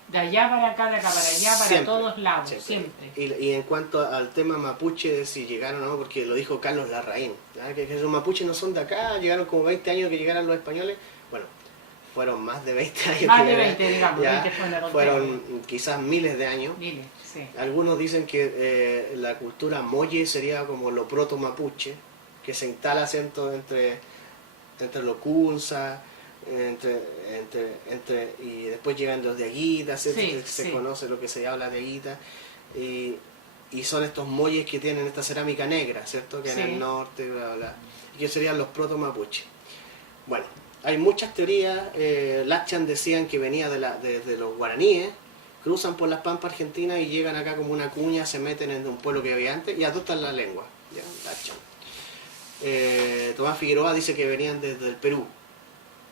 de allá para acá, de acá para allá, para Siempre, todos lados, siempre. Y en cuanto al tema mapuche, de si llegaron o no, porque lo dijo Carlos Larraín, ¿ya? Que los mapuches no son de acá, llegaron como 20 años que llegaron los españoles. Bueno, fueron más de 20 años. Más que de llegaron, 20, digamos, ¿ya? 20 fue una tontería. Fueron quizás miles de años. Miles, sí. Algunos dicen que la cultura molle sería como lo proto mapuche, que se instala entre los Kunza, y después llegan los de Aguita, se Sí. conoce lo que se habla de Aguita, y son estos molles que tienen esta cerámica negra, ¿cierto? Que Sí. en el norte, bla, bla, bla, y que serían los proto mapuche. Bueno, hay muchas teorías. Lachan decían que venía de los guaraníes, cruzan por las pampas argentinas y llegan acá como una cuña, se meten en un pueblo que había antes y adoptan la lengua. ¿Ya? Lachan. Tomás Figueroa dice que venían desde el Perú.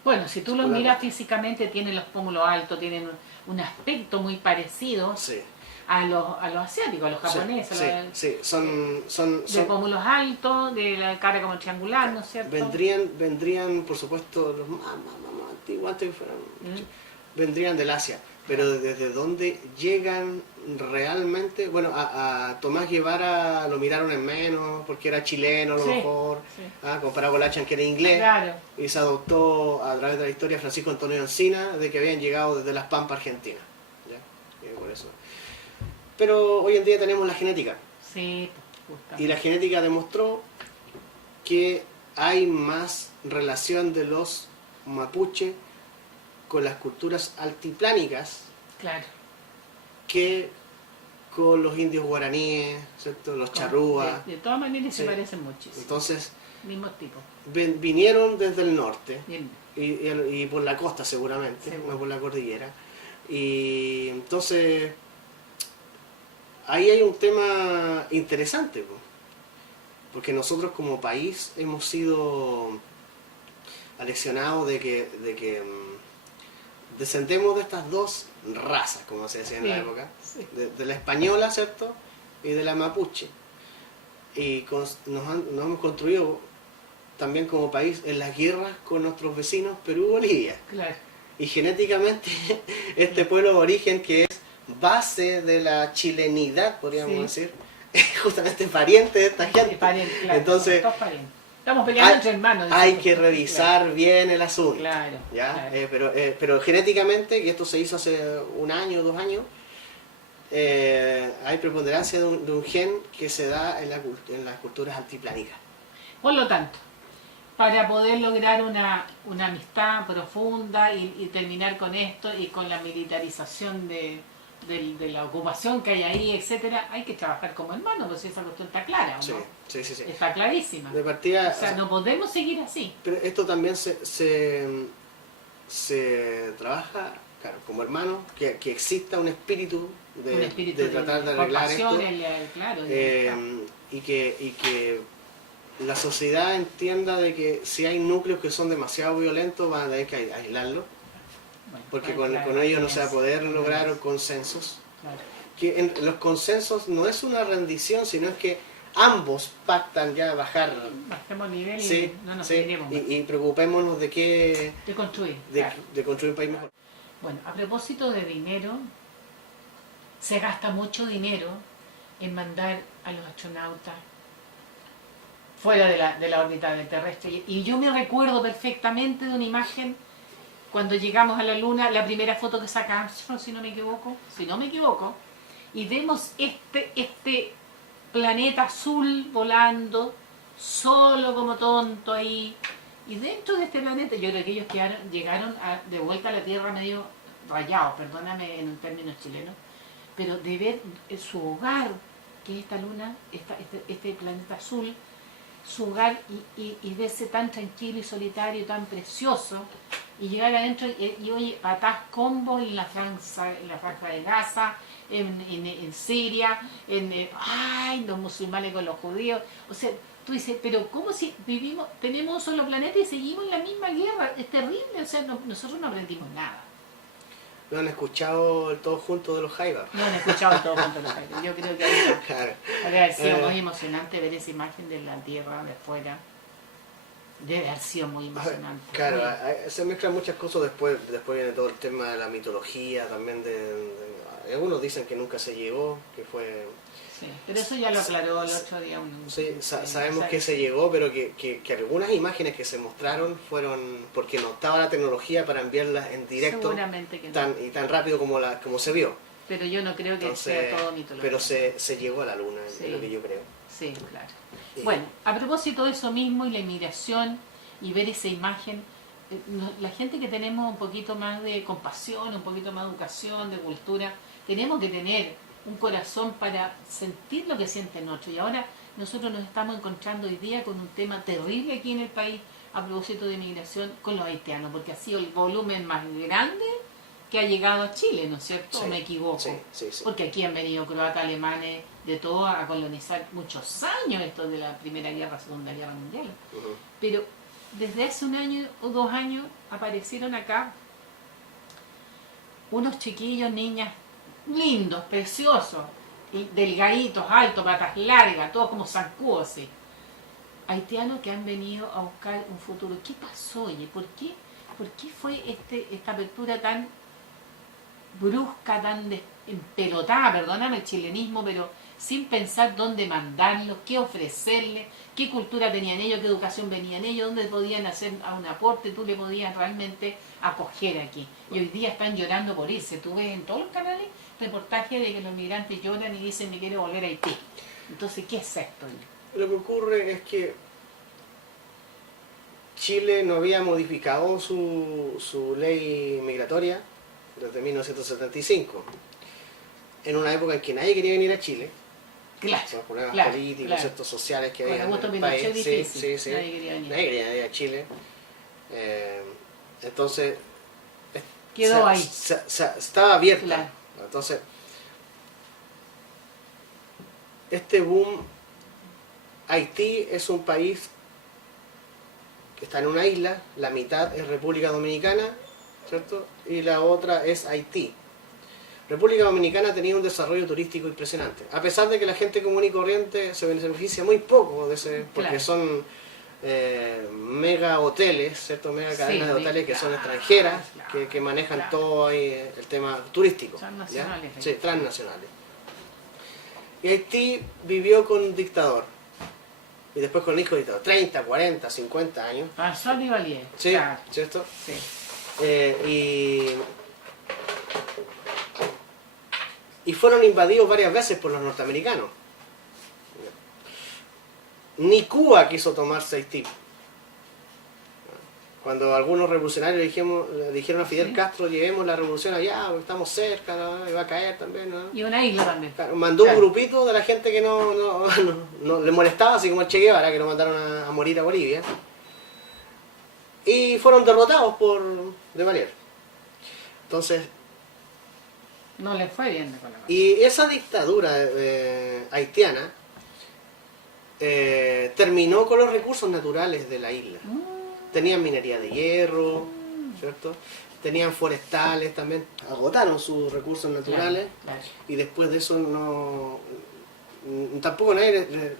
Bueno, si tú los miras físicamente, tienen los pómulos altos, tienen un aspecto muy parecido Sí. a los asiáticos, a los japoneses. Sí, son De pómulos altos, de la cara como triangular, ¿no es cierto? vendrían, por supuesto, los más antiguos, antes que fueran, vendrían del Asia, pero desde dónde llegan realmente, bueno, a Tomás Guevara lo miraron en menos, porque era chileno a lo Sí, mejor, sí. comparado con Lachan que era inglés, Claro. y se adoptó a través de la historia Francisco Antonio Encina, de que habían llegado desde las Pampas Argentinas, ¿ya? Por eso. Pero hoy en día tenemos la genética, Sí, justamente. y la genética demostró que hay más relación de los mapuche con las culturas altiplánicas Claro. que con los indios guaraníes, ¿cierto? Los charrúas. De todas maneras se Sí. parecen muchísimo. Entonces, Mismos tipos. vinieron desde el norte Bien. y por la costa seguramente, Seguro. no por la cordillera. Y entonces, ahí hay un tema interesante, po, porque nosotros como país hemos sido aleccionados de que descendemos de estas dos razas, como se decía en la época, de la española, ¿cierto? Y de la mapuche. Y nos hemos construido también como país en las guerras con nuestros vecinos Perú y Bolivia. Claro. Y genéticamente este pueblo de origen, que es base de la chilenidad, podríamos decir, es justamente pariente de esta gente. Pariente, claro, entonces, estamos peleando entre hermanos. Hay que revisar bien el asunto. Claro, ¿ya? Claro. Pero genéticamente, y esto se hizo hace 1 año, 2 años, hay preponderancia de un gen que se da en las culturas altiplanicas. Por lo tanto, para poder lograr una amistad profunda y terminar con esto y con la militarización de la ocupación que hay ahí, etcétera, hay que trabajar como hermanos, pues esa cuestión está clara, ¿o no? Sí. Está clarísima. De partida, o sea, no podemos seguir así. Pero esto también se trabaja, claro, como hermanos, que exista un espíritu de tratar de arreglar esto, claro, y que la sociedad entienda de que si hay núcleos que son demasiado violentos van a tener que aislarlos, porque con ellos no se va a poder lograr consensos. Claro. Que los consensos no es una rendición, sino es que ambos pactan ya bajar. Bajemos nivel Sí, y no nos peleemos más. y preocupémonos de construir. de construir un país mejor. Bueno, a propósito de dinero, se gasta mucho dinero en mandar a los astronautas fuera de la órbita terrestre. Y yo me recuerdo perfectamente de una imagen cuando llegamos a la Luna, la primera foto que saca Armstrong, si no me equivoco, y vemos este planeta azul volando, solo como tonto ahí, y dentro de este planeta, yo creo que ellos llegaron de vuelta a la Tierra medio rayados, perdóname en un término chileno, pero de ver su hogar, que es esta Luna, este planeta azul, su hogar y verse tan tranquilo y solitario, tan precioso, y llegar adentro y oye, patás combos en la franja de Gaza, en Siria, los musulmanes con los judíos, o sea, tú dices, pero ¿cómo si tenemos un solo planeta y seguimos en la misma guerra? Es terrible, o sea, nosotros no aprendimos nada. ¿No han escuchado el Todo Junto de los Jaivas? No han escuchado el Todo Junto de los Jaivas. Yo creo que debe haber sido muy emocionante ver esa imagen de la Tierra de afuera. Debe haber sido muy emocionante. Claro, se mezclan muchas cosas, después viene todo el tema de la mitología, también algunos dicen que nunca se llegó, que fue... Sí, pero eso ya lo aclaró el otro día. Sabemos que se llegó, pero que algunas imágenes que se mostraron fueron porque no estaba la tecnología para enviarlas en directo. Seguramente que no. Y tan rápido como se vio. Pero yo no creo que sea todo mitología. Pero se llegó a la Luna, es lo que yo creo. Sí, claro. Bueno, a propósito de eso mismo y la inmigración y ver esa imagen, la gente que tenemos un poquito más de compasión, un poquito más de educación, de cultura, tenemos que tener un corazón para sentir lo que sienten otros. Y ahora nosotros nos estamos encontrando hoy día con un tema terrible aquí en el país a propósito de inmigración con los haitianos, porque ha sido el volumen más grande que ha llegado a Chile, ¿no es cierto? Sí, ¿O me equivoco? Sí. Porque aquí han venido croatas, alemanes, de todo a colonizar muchos años esto de la Primera Guerra, Segunda Guerra Mundial. Pero desde hace 1 año o 2 años aparecieron acá unos chiquillos, niñas lindos, preciosos, y delgaditos, altos, patas largas, todos como zancudos así. Haitianos que han venido a buscar un futuro. ¿Qué pasó, oye? ¿Por qué fue esta apertura tan brusca, tan empelotada, perdóname el chilenismo, pero sin pensar dónde mandarlos, qué ofrecerles, qué cultura tenían ellos, qué educación venían ellos, dónde podían hacer un aporte, tú le podías realmente acoger aquí? Y hoy día están llorando por irse. Tú ves en todos los canales reportajes de que los migrantes lloran y dicen me quiero volver a Haití. Entonces, ¿qué es esto? Lo que ocurre es que Chile no había modificado su ley migratoria desde 1975, en una época en que nadie quería venir a Chile, por problemas políticos, ciertos sociales que había en el país. Nadie quería venir. Nadie quería venir a Chile. Entonces, Quedó ahí. Estaba abierta. Claro. Entonces, este boom, Haití es un país que está en una isla, la mitad es República Dominicana, ¿cierto? Y la otra es Haití. República Dominicana tenía un desarrollo turístico impresionante, a pesar de que la gente común y corriente se beneficia muy poco de ese, porque Claro. son mega hoteles, ¿cierto? Mega cadenas Sí, de hoteles que son claro, extranjeras, claro, que manejan claro. todo ahí el tema turístico. Transnacionales, ¿ya? Sí, transnacionales. Y Haití vivió con un dictador, y después con el hijo dictador, 30, 40, 50 años. Pasó y Valier. Sí, Claro. ¿cierto? Sí. Y fueron invadidos varias veces por los norteamericanos. Ni Cuba quiso tomarse Haití. Cuando algunos revolucionarios le dijeron a Fidel Sí. Castro, llevemos la revolución allá, porque estamos cerca, ¿no? Y va a caer también, ¿no? Y una isla también. Claro, mandó Claro. un grupito de la gente que no le molestaba, así como el Che Guevara, que lo mandaron a morir a Bolivia. Y fueron derrotados por de Valier. Entonces, No le fue bien con la cosa. y esa dictadura haitiana terminó con los recursos naturales de la isla. Tenían minería de hierro, ¿cierto? Tenían forestales también, agotaron sus recursos naturales. Claro. Y después de eso tampoco nadie le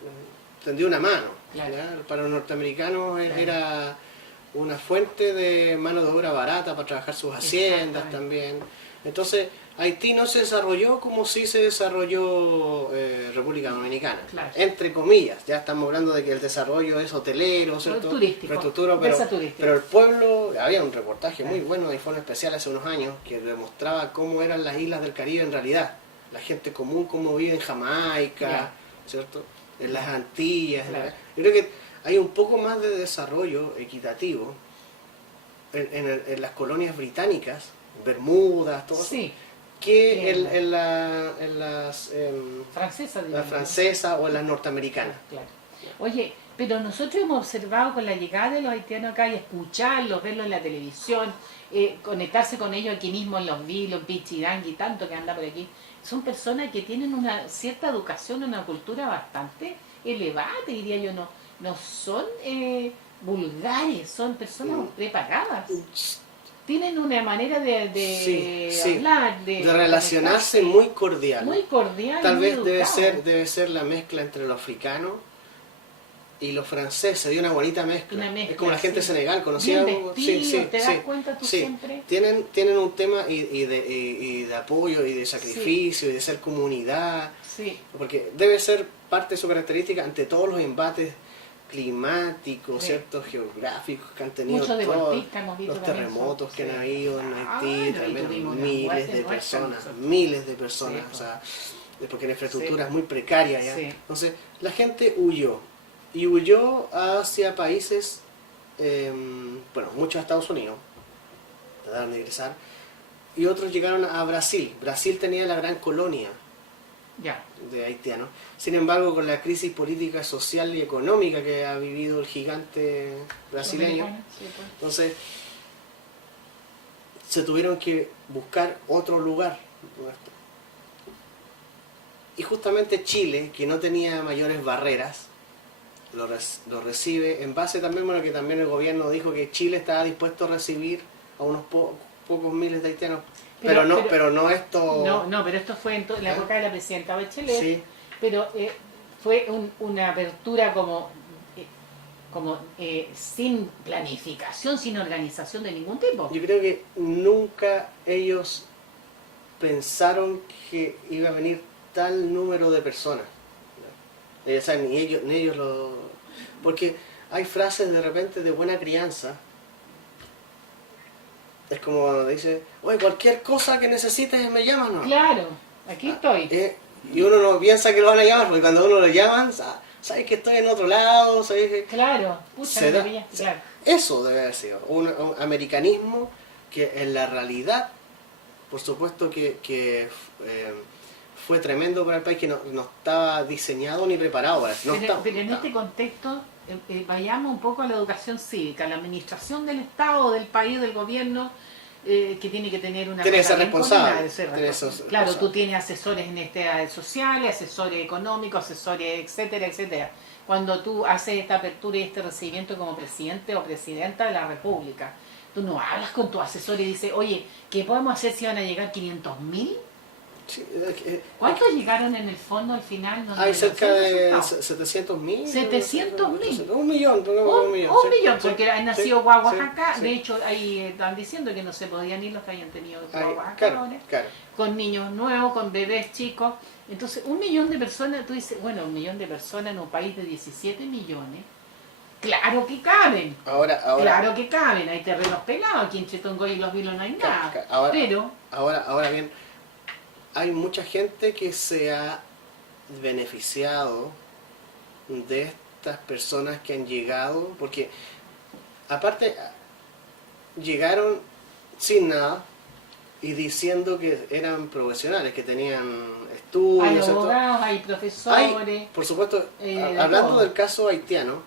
tendió una mano. Claro. ¿ya? Para los norteamericanos Claro. era una fuente de mano de obra barata para trabajar sus haciendas Exactamente. también. Entonces Haití no se desarrolló como sí se desarrolló República Dominicana, Claro. entre comillas. Ya estamos hablando de que el desarrollo es hotelero, ¿cierto? Turístico, Infraestructura, empresa turística. pero el pueblo, había un reportaje Claro. muy bueno de Informe Especial hace unos años que demostraba cómo eran las islas del Caribe en realidad. La gente común, cómo vive en Jamaica, Claro. ¿cierto? En las Antillas. Claro. Yo creo que hay un poco más de desarrollo equitativo en las colonias británicas, Bermudas, todo eso, Sí. que Bien. en las Francesa, la digamos. francesa o en las norteamericanas. Claro. Oye, pero nosotros hemos observado con la llegada de los haitianos acá y escucharlos, verlos en la televisión, conectarse con ellos aquí mismo en Los Vilos, en Pichidangui, tanto que anda por aquí. Son personas que tienen una cierta educación, una cultura bastante elevada, te diría yo, no son vulgares, son personas preparadas. Tienen una manera de Sí, hablar, de relacionarse conectarse, muy cordial. muy cordial. Tal muy vez educado. debe ser la mezcla entre lo africano y los franceses, dio una bonita mezcla. Una mezcla, es como la gente de sí. Senegal, conocía Bien vestido, ¿te das cuenta tú sí. siempre? Tienen un tema y de apoyo y de sacrificio y de ser comunidad, Sí, porque debe ser parte de su característica ante todos los embates climáticos, Sí. ¿cierto? Geográficos que han tenido muchos todos deportistas hemos visto los también. terremotos que Sí. han habido en Claro, Haití, y también tuvimos una miles muerte de nuestra personas, nosotros. miles de personas, Sí, o sea, porque la infraestructura Sí. es muy precaria ya. Sí. Entonces, la gente huyó, y huyó hacia países, bueno, muchos a Estados Unidos, trataron de ingresar, y otros llegaron a Brasil. Brasil tenía la gran colonia Ya, de haitianos. Sin embargo, con la crisis política, social y económica que ha vivido el gigante brasileño, Dominicana, sí, pues. entonces se tuvieron que buscar otro lugar. Y justamente Chile, que no tenía mayores barreras, lo recibe en base también, bueno, que también el gobierno dijo que Chile estaba dispuesto a recibir a unos pocos miles de haitianos. Pero no esto... No, pero esto fue en la ¿Ah? época de la presidenta Bachelet, Sí. pero fue una apertura sin planificación, sin organización de ningún tipo. Yo creo que nunca ellos pensaron que iba a venir tal número de personas. O sea, ni ellos lo... Porque hay frases de repente de buena crianza. Es como dice, oye, cualquier cosa que necesites me llaman, ¿no? Claro, aquí estoy. Y uno no piensa que lo van a llamar, porque cuando uno lo llaman, sabes que estoy en otro lado, sabes que... Claro, pucha, Se no da- te pillas, claro. Eso debe haber sido un americanismo que en la realidad, por supuesto que fue tremendo para el país, que no estaba diseñado ni preparado para eso. Pero en este contexto, vayamos un poco a la educación cívica, la administración del Estado, del país, del gobierno. que tiene que tener una Tiene que cosa ser bien responsable. coordinada, de ser Tiene que responsable. ser Claro, responsable. tú tienes asesores en este área sociales, asesores económicos, asesores, etcétera, etcétera. Cuando tú haces esta apertura y este recibimiento como presidente o presidenta de la República, tú no hablas con tu asesor y dices, oye, ¿qué podemos hacer si van a llegar 500.000? Sí, ¿Cuántos llegaron en el fondo al final? No, hay no cerca sé el de resultado. 700.000. 700.000. Un millón, Un sí, millón, sí, porque han sí, nacido guaguas sí, acá. sí. De hecho, ahí estaban diciendo que no se podían ir los que hayan tenido guaguas acá Claro, ahora. claro. Con niños nuevos, con bebés chicos. Entonces, 1 millón de personas, tú dices, bueno, 1 millón de personas en un país de 17 millones, claro que caben. Ahora, Claro que caben, hay terrenos pelados, aquí en Chetongoy y Los Vilos no hay nada. Pero, ahora bien, hay mucha gente que se ha beneficiado de estas personas que han llegado, porque aparte llegaron sin nada y diciendo que eran profesionales, que tenían estudios, hay ¿cierto? abogados, hay profesores. Por supuesto, de hablando todo. del caso haitiano,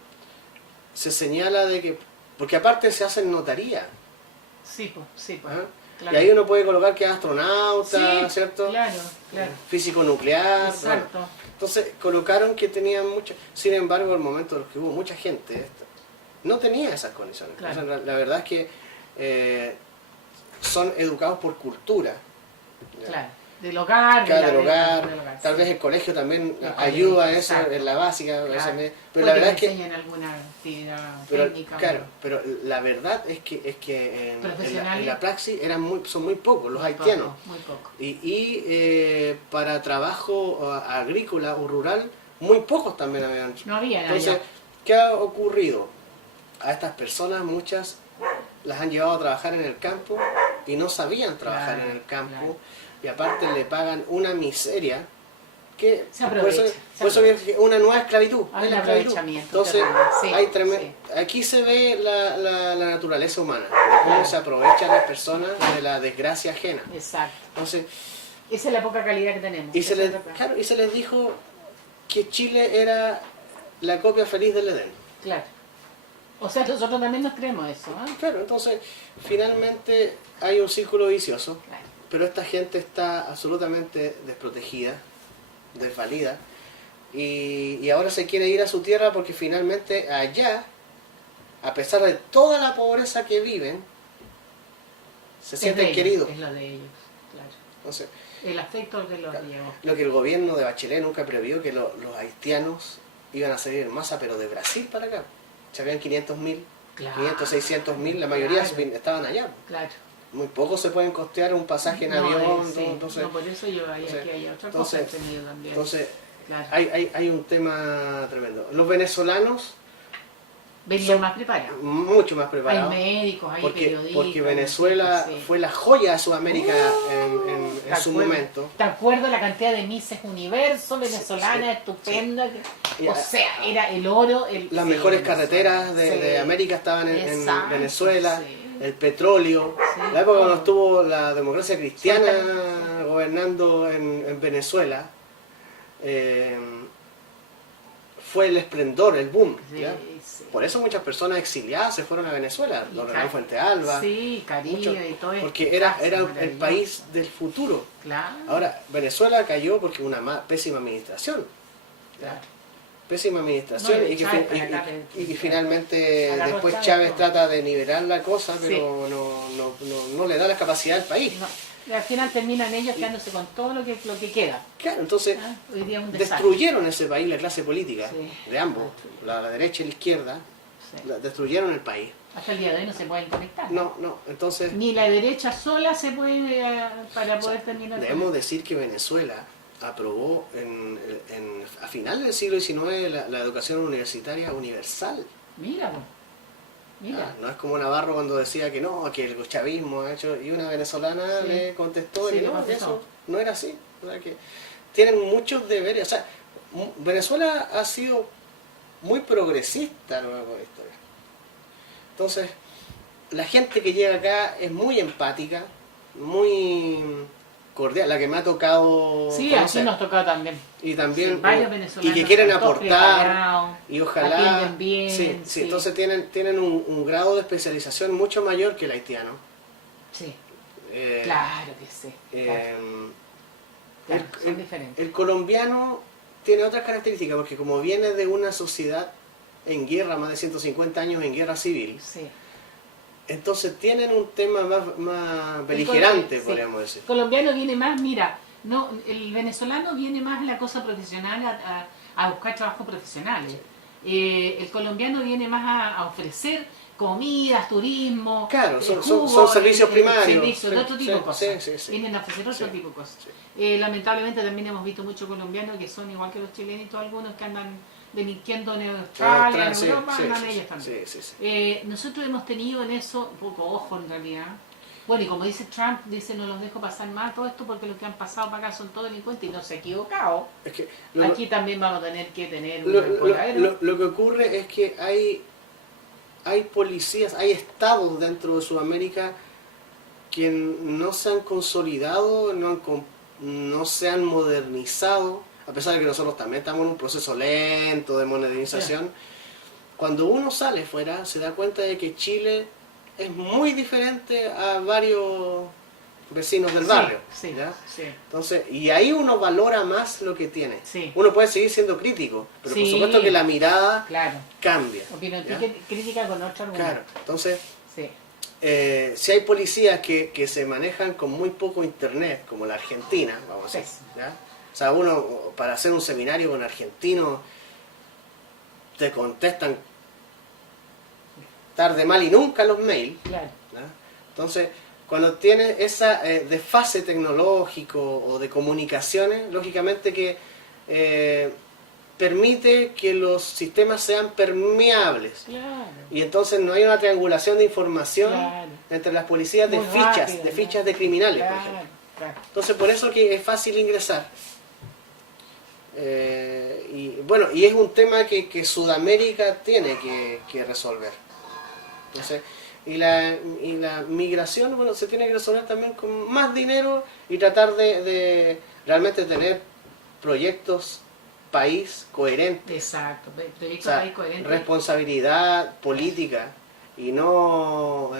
se señala de que, porque aparte se hacen notaría, Sí, pues, ¿ah? claro. Y ahí uno puede colocar que es astronauta, Sí, ¿cierto? claro, claro. Físico nuclear. Exacto. Bueno. Entonces colocaron que tenían mucha, sin embargo, al momento en el que hubo mucha gente, no tenía esas condiciones. Claro. O sea, la verdad es que son educados por cultura. ¿ya? Claro, del hogar, Claro, del hogar, del hogar, tal sí. vez el colegio también El ayuda a colegio, eso exacto. en la básica, a veces Claro. pero Puede la verdad que es que enseñen alguna actividad pero, técnica. claro, ¿no? pero la verdad es que en Profesionales. la praxis son muy pocos los Muy haitianos. poco, muy poco. Y para trabajo agrícola o rural, muy pocos también habían. No había Entonces, allá. ¿qué ha ocurrido? A estas personas, muchas las han llevado a trabajar en el campo y no sabían trabajar Claro, en el campo, claro. y aparte le pagan una miseria que Se aprovecha, por eso aprovecha. es una nueva esclavitud. Hay es la un esclavitud. aprovechamiento Entonces, terrible, sí, sí. aquí se ve la naturaleza humana, de cómo se aprovechan las personas de la desgracia ajena. Exacto. Entonces, Esa es la poca calidad que tenemos. y se Esa les, es la- claro, y se les dijo que Chile era la copia feliz del Edén. Claro. O sea, nosotros también nos creemos eso, ¿eh? Claro, entonces finalmente hay un círculo vicioso, Claro. pero esta gente está absolutamente desprotegida, desvalida, y ahora se quiere ir a su tierra porque finalmente allá, a pesar de toda la pobreza que viven, se Es sienten de ellos, queridos. Es lo de ellos, claro. Entonces, El afecto que los llevó. lo que el gobierno de Bachelet nunca previó, que los haitianos iban a salir en masa, pero de Brasil para acá. Se habían 500.000, Claro. 500, 600.000, la mayoría Claro. estaban allá. Claro. Muy pocos se pueden costear un pasaje en No, avión, sí. entonces, No, por eso yo ahí entonces- aquí hay otra cosa entonces- entendido también. entonces Claro. hay un tema tremendo. Los venezolanos Venían son más preparados. mucho más Hay preparados, médicos, hay porque periodistas. Venezuela sí. fue la joya de Sudamérica en ¿Te su acuerdas? momento. ¿Te acuerdas la cantidad de Misses Universo venezolana sí, estupenda? Y, O sea, era el oro. Las sí, mejores Venezuela, carreteras de sí. América estaban en Exacto, Venezuela, sí. el petróleo, Sí, la época cuando todo. estuvo la democracia cristiana Suelta. gobernando en Venezuela, fue el esplendor, el boom. Sí, ¿ya? sí. Por eso muchas personas exiliadas se fueron a Venezuela, Y don Ca- Ramón Fuente Alba, Sí, Caribe mucho, y todo eso. porque era el maravilloso. país del futuro. Claro. Ahora, Venezuela cayó porque una pésima administración. Claro. Pésima administración No, y y que, Chávez y- para acá, y que finalmente agarró después Chávez Chávez todo. trata de nivelar la cosa, Sí. pero no le da la capacidad al país. No. Y al final terminan ellos quedándose con todo lo que queda. Claro, entonces ¿Ah? Hoy día es un desastre. destruyeron ese país, la clase política, Sí. de ambos, la derecha y la izquierda, Sí. destruyeron el país. Hasta el día de hoy no se pueden conectar. No, entonces Ni la derecha sola se puede para poder terminar. debemos decir que Venezuela aprobó a finales del siglo XIX la educación universitaria universal. Mira, pues. Mira. No es como Navarro cuando decía que no, que el chavismo ha hecho, y una venezolana Sí. le contestó Sí, que le no, que contestó. eso no era así. O sea, que tienen muchos deberes. O sea, Venezuela ha sido muy progresista a lo largo de la historia. Entonces, la gente que llega acá es muy empática, muy cordial, la que me ha tocado Sí, conocer. aquí nos tocó también. Y también Sí, varios y venezolanos que quieren todos aportar. preparados, Y ojalá. atienden bien, sí, sí. entonces tienen un grado de especialización mucho mayor que el haitiano. Sí. Claro que sí. Claro, son diferentes. El colombiano tiene otras características, porque como viene de una sociedad en guerra, más de 150 años en guerra civil, Sí. entonces tienen un tema más beligerante, Sí. podríamos decir. El colombiano viene más, mira, no, el venezolano viene más a la cosa profesional, a buscar trabajos profesionales. El colombiano viene más a ofrecer comidas, turismo, Claro, son jugos, servicios primarios. servicios de otro tipo de Sí, cosas. sí, sí. Vienen a ofrecer otro Sí, tipo de cosas. sí. Lamentablemente también hemos visto muchos colombianos que son igual que los chilenitos, algunos que andan delinquiendo en Australia, en Sí, Europa, sí, andan sí, ellos también. sí, sí, sí. Nosotros hemos tenido en eso un poco ojo en realidad. Bueno, y como dice Trump, dice no los dejo pasar más todo esto porque los que han pasado para acá son todos delincuentes y no se ha equivocado. Es que Aquí también vamos a tener que tener un coladero. lo que ocurre es que hay policías, hay estados dentro de Sudamérica que no se han consolidado, no se han modernizado, a pesar de que nosotros también estamos en un proceso lento de modernización. Cuando uno sale fuera se da cuenta de que Chile es muy diferente a varios vecinos del barrio. Sí, ¿ya? sí. Entonces, y ahí uno valora más lo que tiene. Sí. Uno puede seguir siendo crítico, pero por Sí. supuesto que la mirada Claro. cambia. Opinión ¿ya? crítica con otro argumento. Claro, entonces, Sí. si hay policías que se manejan con muy poco internet, como la Argentina, vamos a decir, Sí. ¿ya? O sea, uno para hacer un seminario con argentinos te contestan tarde, mal y nunca los mails. Claro. ¿ya? Entonces, cuando tienes esa desfase tecnológico o de comunicaciones, lógicamente que permite que los sistemas sean permeables. Claro. Y entonces no hay una triangulación de información Claro. entre las policías de Muy fichas, rápido, de ¿no? fichas de criminales, por Claro, ejemplo. claro. Entonces por eso que es fácil ingresar. Y bueno, y es un tema que Sudamérica tiene que resolver. Entonces, y la migración, bueno, se tiene que resolver también con más dinero y tratar de realmente tener proyectos país coherentes. Exacto. O Proyecto sea, país coherente. responsabilidad política y no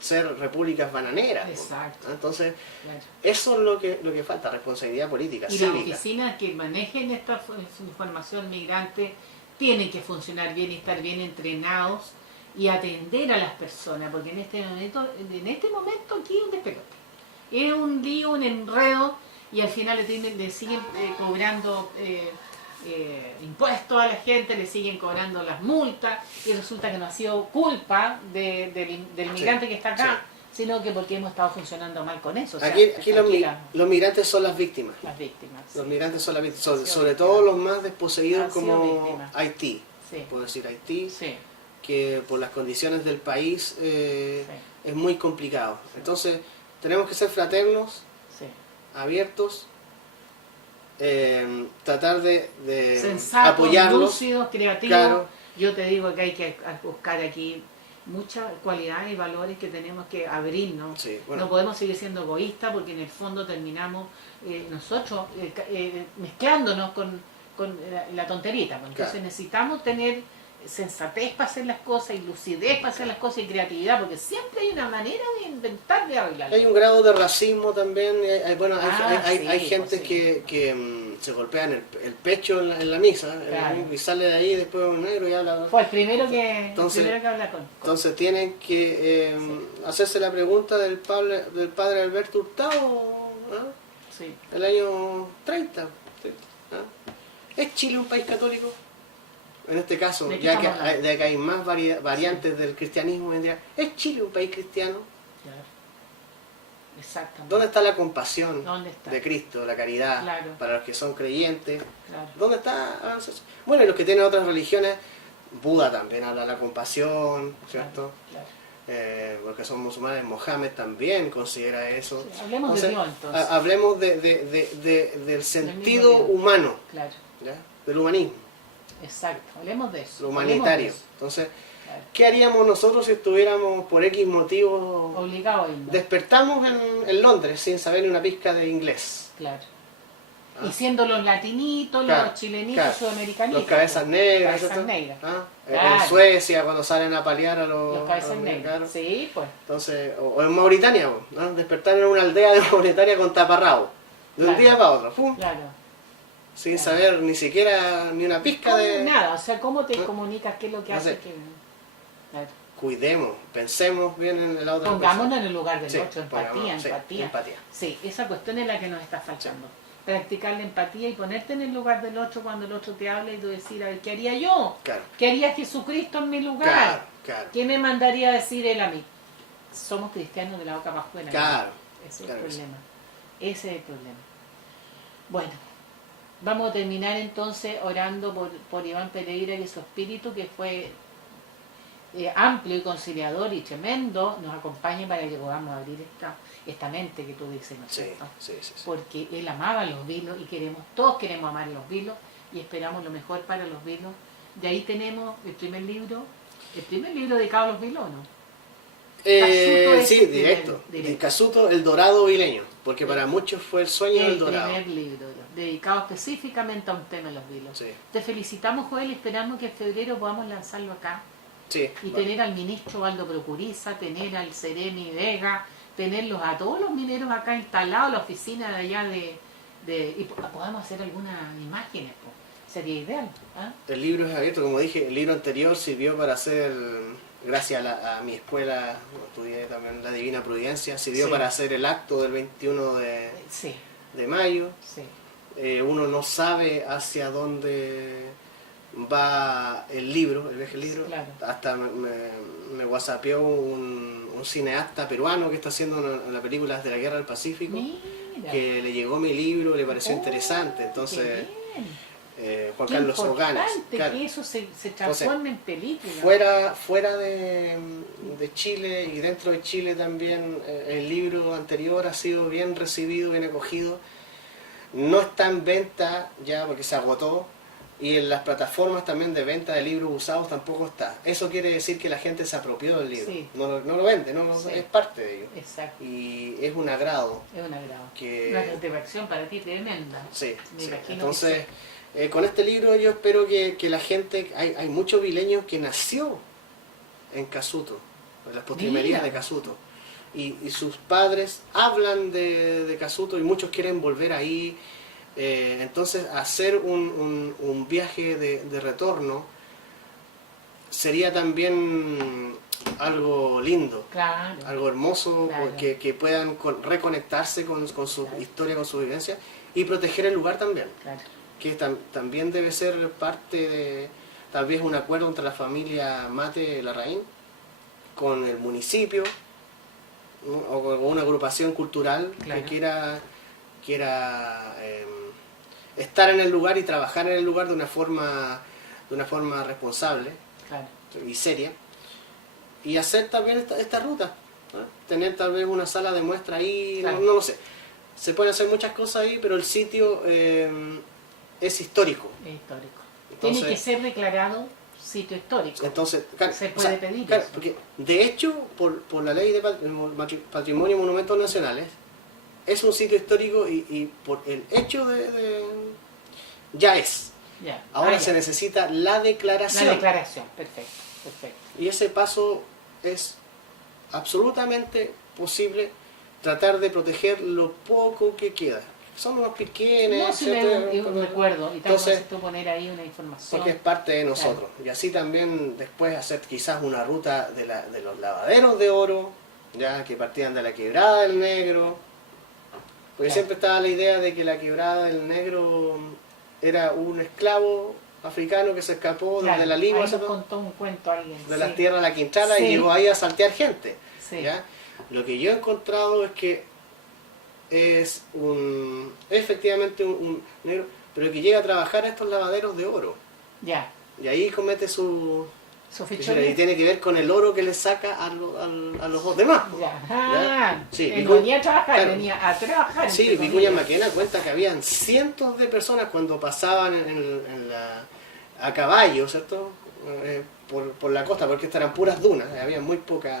ser repúblicas bananeras. Exacto. ¿no? Entonces, Claro. eso es lo que falta, responsabilidad política, Y las cívica. oficinas que manejen esta información migrante tienen que funcionar bien y estar bien entrenados y atender a las personas, porque en este momento aquí es un despelote. Es un lío, un enredo, y al final le siguen cobrando impuestos a la gente, le siguen cobrando las multas, y resulta que no ha sido culpa del migrante que está acá, sino que porque hemos estado funcionando mal con eso. O sea, Aquí aquí los migrantes son las víctimas. las víctimas. Los sí. migrantes son las víctimas, Han sido sobre víctimas. todo los más desposeídos Han sido como víctimas. Haití. Sí. Puedo decir Haití, Sí, que por las condiciones del país sí, es muy complicado. Entonces, tenemos que ser fraternos, sí. abiertos, tratar de Sensatos, apoyarlos. lúcidos, creativos. Claro. Yo te digo que hay que buscar aquí muchas cualidades y valores que tenemos que abrirnos. Sí, bueno. No podemos seguir siendo egoístas porque en el fondo terminamos nosotros mezclándonos con la tonterita. Pues. Entonces Claro. necesitamos tener sensatez para hacer las cosas y lucidez para hacer las cosas y creatividad, porque siempre hay una manera de inventar, de arreglarlo. Hay un grado de racismo también. Bueno, hay sí, gente pues sí. que se golpean el pecho en la misa Claro. y sale de ahí después un negro y habla. Fue el primero que habla con. Entonces tienen que hacerse la pregunta del padre Alberto Hurtado, ¿ah? Sí. El año 30. ¿ah? ¿Es Chile un país católico? En este caso, ¿De qué ya que estamos hablando? hay más variantes del cristianismo, vendría, ¿es Chile un país cristiano? Claro. Exactamente. ¿Dónde está la compasión ¿Dónde está? de Cristo, la caridad Claro. para los que son creyentes? Claro. ¿Dónde está? Bueno, y los que tienen otras religiones, Buda también habla de la compasión, ¿cierto? Claro. Porque son musulmanes, Mohammed también considera eso. Sí, hablemos de Dios, entonces. Hablemos del sentido Dios. humano, Claro. ¿ya? Del humanismo, Exacto. Hablemos de eso. lo Hablemos de humanitario. eso. Entonces, Claro. ¿qué haríamos nosotros si estuviéramos por X motivo? Obligado a irnos. Despertamos en Londres sin saber ni una pizca de inglés. Claro. ¿ah? Y siendo los latinitos, Claro, los chilenitos, claro. sudamericanitos. Los cabezas negras, Cabezas ¿cierto? negras. ¿Ah? Claro. En Suecia, cuando salen a paliar a los... Los cabezas a los negras. mexicanos. Sí, pues. Entonces, o en Mauritania, ¿no? Despertar en una aldea de Mauritania con taparrabo. De un Claro. día para otro, ¡pum! Claro. Sin Claro. saber ni siquiera ni una pizca de... Nada, o sea, ¿cómo te ¿no? comunicas qué es lo que No hace sé. que... Claro. Cuidemos, pensemos bien en la otra Pongámonos persona. en el lugar del Sí, otro, empatía, pongámonos, sí, empatía. empatía. Sí, esa cuestión es la que nos está faltando. Practicar la empatía y ponerte en el lugar del otro cuando el otro te habla y tú decir, a ver, ¿qué haría yo? Claro, ¿Qué haría Jesucristo en mi lugar? claro, claro. ¿Qué me mandaría a decir él a mí? Somos cristianos de la boca para afuera. ¿no? Claro, Ese es claro el que sí. problema. Ese es el problema. Bueno, vamos a terminar entonces orando por Iván Pereira y su espíritu que fue amplio y conciliador y tremendo, nos acompañe para que podamos abrir esta mente que tú dices, ¿no es Sí, cierto? sí, sí, sí. Porque él amaba los vilos y todos queremos amar los vilos y esperamos lo mejor para los vilos. De ahí tenemos el primer libro dedicado a los vilos, ¿no? Casuto es Sí, el directo. directo. Casuto, el dorado vileño, porque para muchos fue el sueño del El dorado. primer libro, dedicado específicamente a un tema de los vilos. Sí, Te felicitamos, Joel, y esperamos que en febrero podamos lanzarlo acá. sí. Y tener al ministro Waldo Procuriza, tener al Seremi Vega, tenerlos a todos los mineros acá instalados, la oficina de allá y podamos hacer algunas imágenes, pues. Sería ideal. ¿Ah? El libro es abierto, como dije, el libro anterior sirvió para hacer, gracias a mi escuela, estudié también la Divina Providencia, sirvió Sí. para hacer el acto del 21 Sí, de mayo. sí. Uno no sabe hacia dónde va el libro, el viaje del libro. Claro. Hasta me whatsappeó un cineasta peruano que está haciendo las películas de la Guerra del Pacífico, Mira. que le llegó mi libro, le pareció Oh, interesante. Entonces, qué bien. Juan Qué Carlos importante Oganes. Claro. que eso se transforme en película. Fuera de Chile y dentro de Chile también, el libro anterior ha sido bien recibido, bien acogido. No está en venta ya porque se agotó, y en las plataformas también de venta de libros usados tampoco está. Eso quiere decir que la gente se apropió del libro. Sí. No lo vende, Sí. es parte de ello. Exacto. Y es un agrado. Es un agrado. Que- Una satisfacción para ti tremenda. Sí, Me sí. imagino que Entonces, con este libro yo espero que la gente, hay muchos vileños que nació en Casuto, en las postrimerías Mira. de Casuto. Y sus padres hablan de Casuto y muchos quieren volver ahí. Entonces, hacer un viaje de retorno sería también algo lindo, Claro. algo hermoso, Claro. que puedan reconectarse con su Claro. historia, con su vivencia, y proteger el lugar también, Claro. que también debe ser parte de tal vez un acuerdo entre la familia Mate Larraín con el municipio, ¿no? O con una agrupación cultural Claro. que quiera estar en el lugar y trabajar en el lugar de una forma responsable Claro. y seria, y hacer también esta ruta, ¿no? Tener tal vez una sala de muestra ahí, Claro. no lo sé. Se pueden hacer muchas cosas ahí, pero el sitio es histórico. Es histórico. Entonces- Tiene que ser declarado sitio histórico. Entonces, claro, Se puede pedir claro, eso. porque de hecho, por la ley de patrimonio y monumentos nacionales, es un sitio histórico y por el hecho ya es. Ya. Ahora Ah, se ya. necesita la declaración. La declaración. Perfecto. Perfecto. Y ese paso es absolutamente posible, tratar de proteger lo poco que queda. Son unos piquenes, No, si me ¿cierto? un recuerdo. Y tal Entonces, vez tú poner ahí una información. porque es parte de nosotros. Y así también después hacer quizás una ruta de los lavaderos de oro, ya que partían de la Quebrada del Negro. Porque Claro. siempre estaba la idea de que la Quebrada del Negro era un esclavo africano que se escapó Claro, desde la Ligua, ahí nos ¿cierto? contó un cuento alguien. De sí. las tierras de la Quintana, Sí. y llegó ahí a saltear gente. Sí. ¿Ya? Lo que yo he encontrado es que es efectivamente un negro, pero que llega a trabajar a estos lavaderos de oro. Ya. Y ahí comete su... Su Y fechoría. tiene que ver con el oro que le saca a los demás. Ya. Ah, Sí, él Vicuña- venía a trabajar, claro. venía a trabajar. Sí, entre Vicuña comillas. Maquena cuenta que habían cientos de personas cuando pasaban a caballo, ¿cierto? Por la costa, porque estas eran puras dunas, había muy pocas.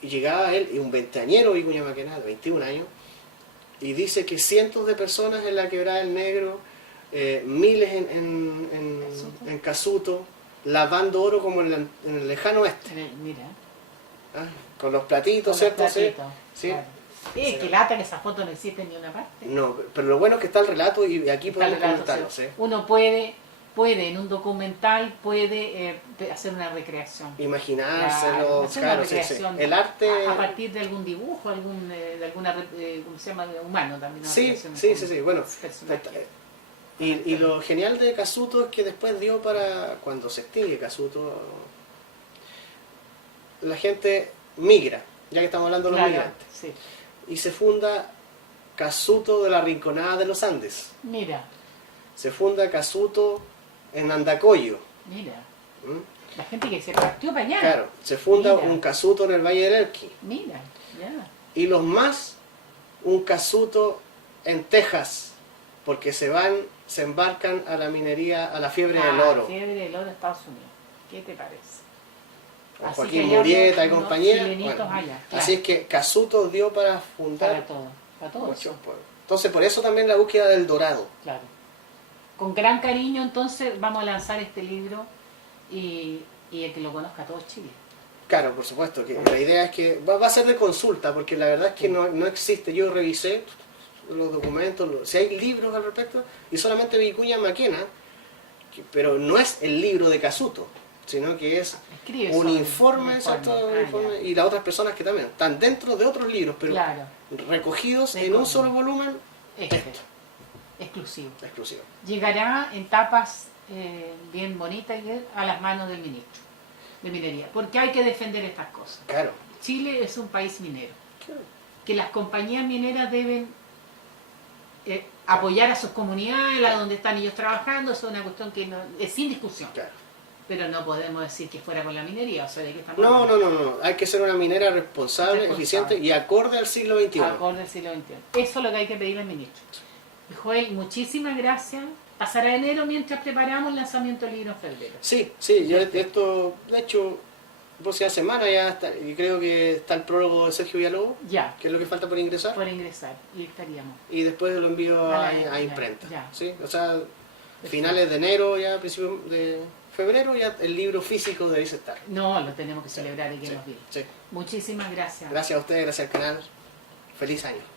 Y llegaba él, y un veinteañero Vicuña Maquena, de 21 años, y dice que cientos de personas en la Quebrada del Negro, miles en Casuto, lavando oro como en el lejano oeste. Mira. ¿Ah? Con los platitos, Con ¿cierto? los platitos, Sí. claro. Que lata que esa foto no existe en ni una parte. No, pero lo bueno es que está el relato y aquí Está podemos el relato, comentarlo. sí. ¿Sí? Uno puede en un documental, puede hacer una recreación. Imaginárselo, hacer claro, una sí, sí. recreación El arte... a partir de algún dibujo, de alguna, ¿cómo se llama? Humano también. Una Sí, recreación sí, con sí, sí, bueno. personajes. Y lo genial de Casuto es que después dio para, cuando se extingue Casuto, la gente migra, ya que estamos hablando de los Claro, migrantes. sí. Y se funda Casuto de la Rinconada de los Andes. Mira, Se funda Casuto en Andacoyo. mira. ¿Mm? La gente que se partió para allá. Claro, se funda Mira. un Casuto en el Valle del Elqui. Mira, ya. Y los más, un Casuto en Texas, porque se embarcan a la minería, a la fiebre del oro. Fiebre del oro de Estados Unidos. ¿Qué te parece? Con Así Joaquín que allá Murieta y unos compañía. chilenitos Bueno, allá, claro. Así es que Casuto dio para fundar Para todo. Para todo muchos eso. pueblos. Entonces, por eso también la búsqueda del dorado. Claro. Con gran cariño, entonces, vamos a lanzar este libro y el que lo conozca todo Chile. Claro, por supuesto, que la idea es que va a ser de consulta, porque la verdad es que no existe. Yo revisé los documentos, si hay libros al respecto, y solamente Vicuña Maquena, pero no es el libro de Casuto, sino que es Escribe un sobre- informe, ¿cierto? Ah, Un informe, y las otras personas que también están dentro de otros libros, pero Claro, recogidos De en un cosas. solo volumen, este, esto, exclusivo. exclusivo. Llegará en tapas bien bonitas y a las manos del ministro de Minería, porque hay que defender estas cosas. Claro. Chile es un país minero, que las compañías mineras deben apoyar a sus comunidades, la donde están ellos trabajando, eso es una cuestión que es sin discusión. Claro. Pero no podemos decir que fuera con la minería, o sea, ¿de qué estamos No, hablando? no. Hay que ser una minera responsable, eficiente y acorde al siglo XXI. Acorde al siglo XXI. Eso es lo que hay que pedirle al ministro. Joel, muchísimas gracias. Pasará enero mientras preparamos el lanzamiento del libro en febrero. Sí, yo esto, de hecho, próxima semana ya está, y creo que está el prólogo de Sergio Villalobos, Ya, que es lo que falta por ingresar, por ingresar. Y estaríamos. y después lo envío Ah, a ya, imprenta. ya. ¿Sí? O sea, finales de enero, ya principios de febrero, ya el libro físico debe estar. No, lo tenemos que celebrar y que Sí, nos viene. sí. Muchísimas gracias. Gracias a ustedes, gracias al canal. Feliz año.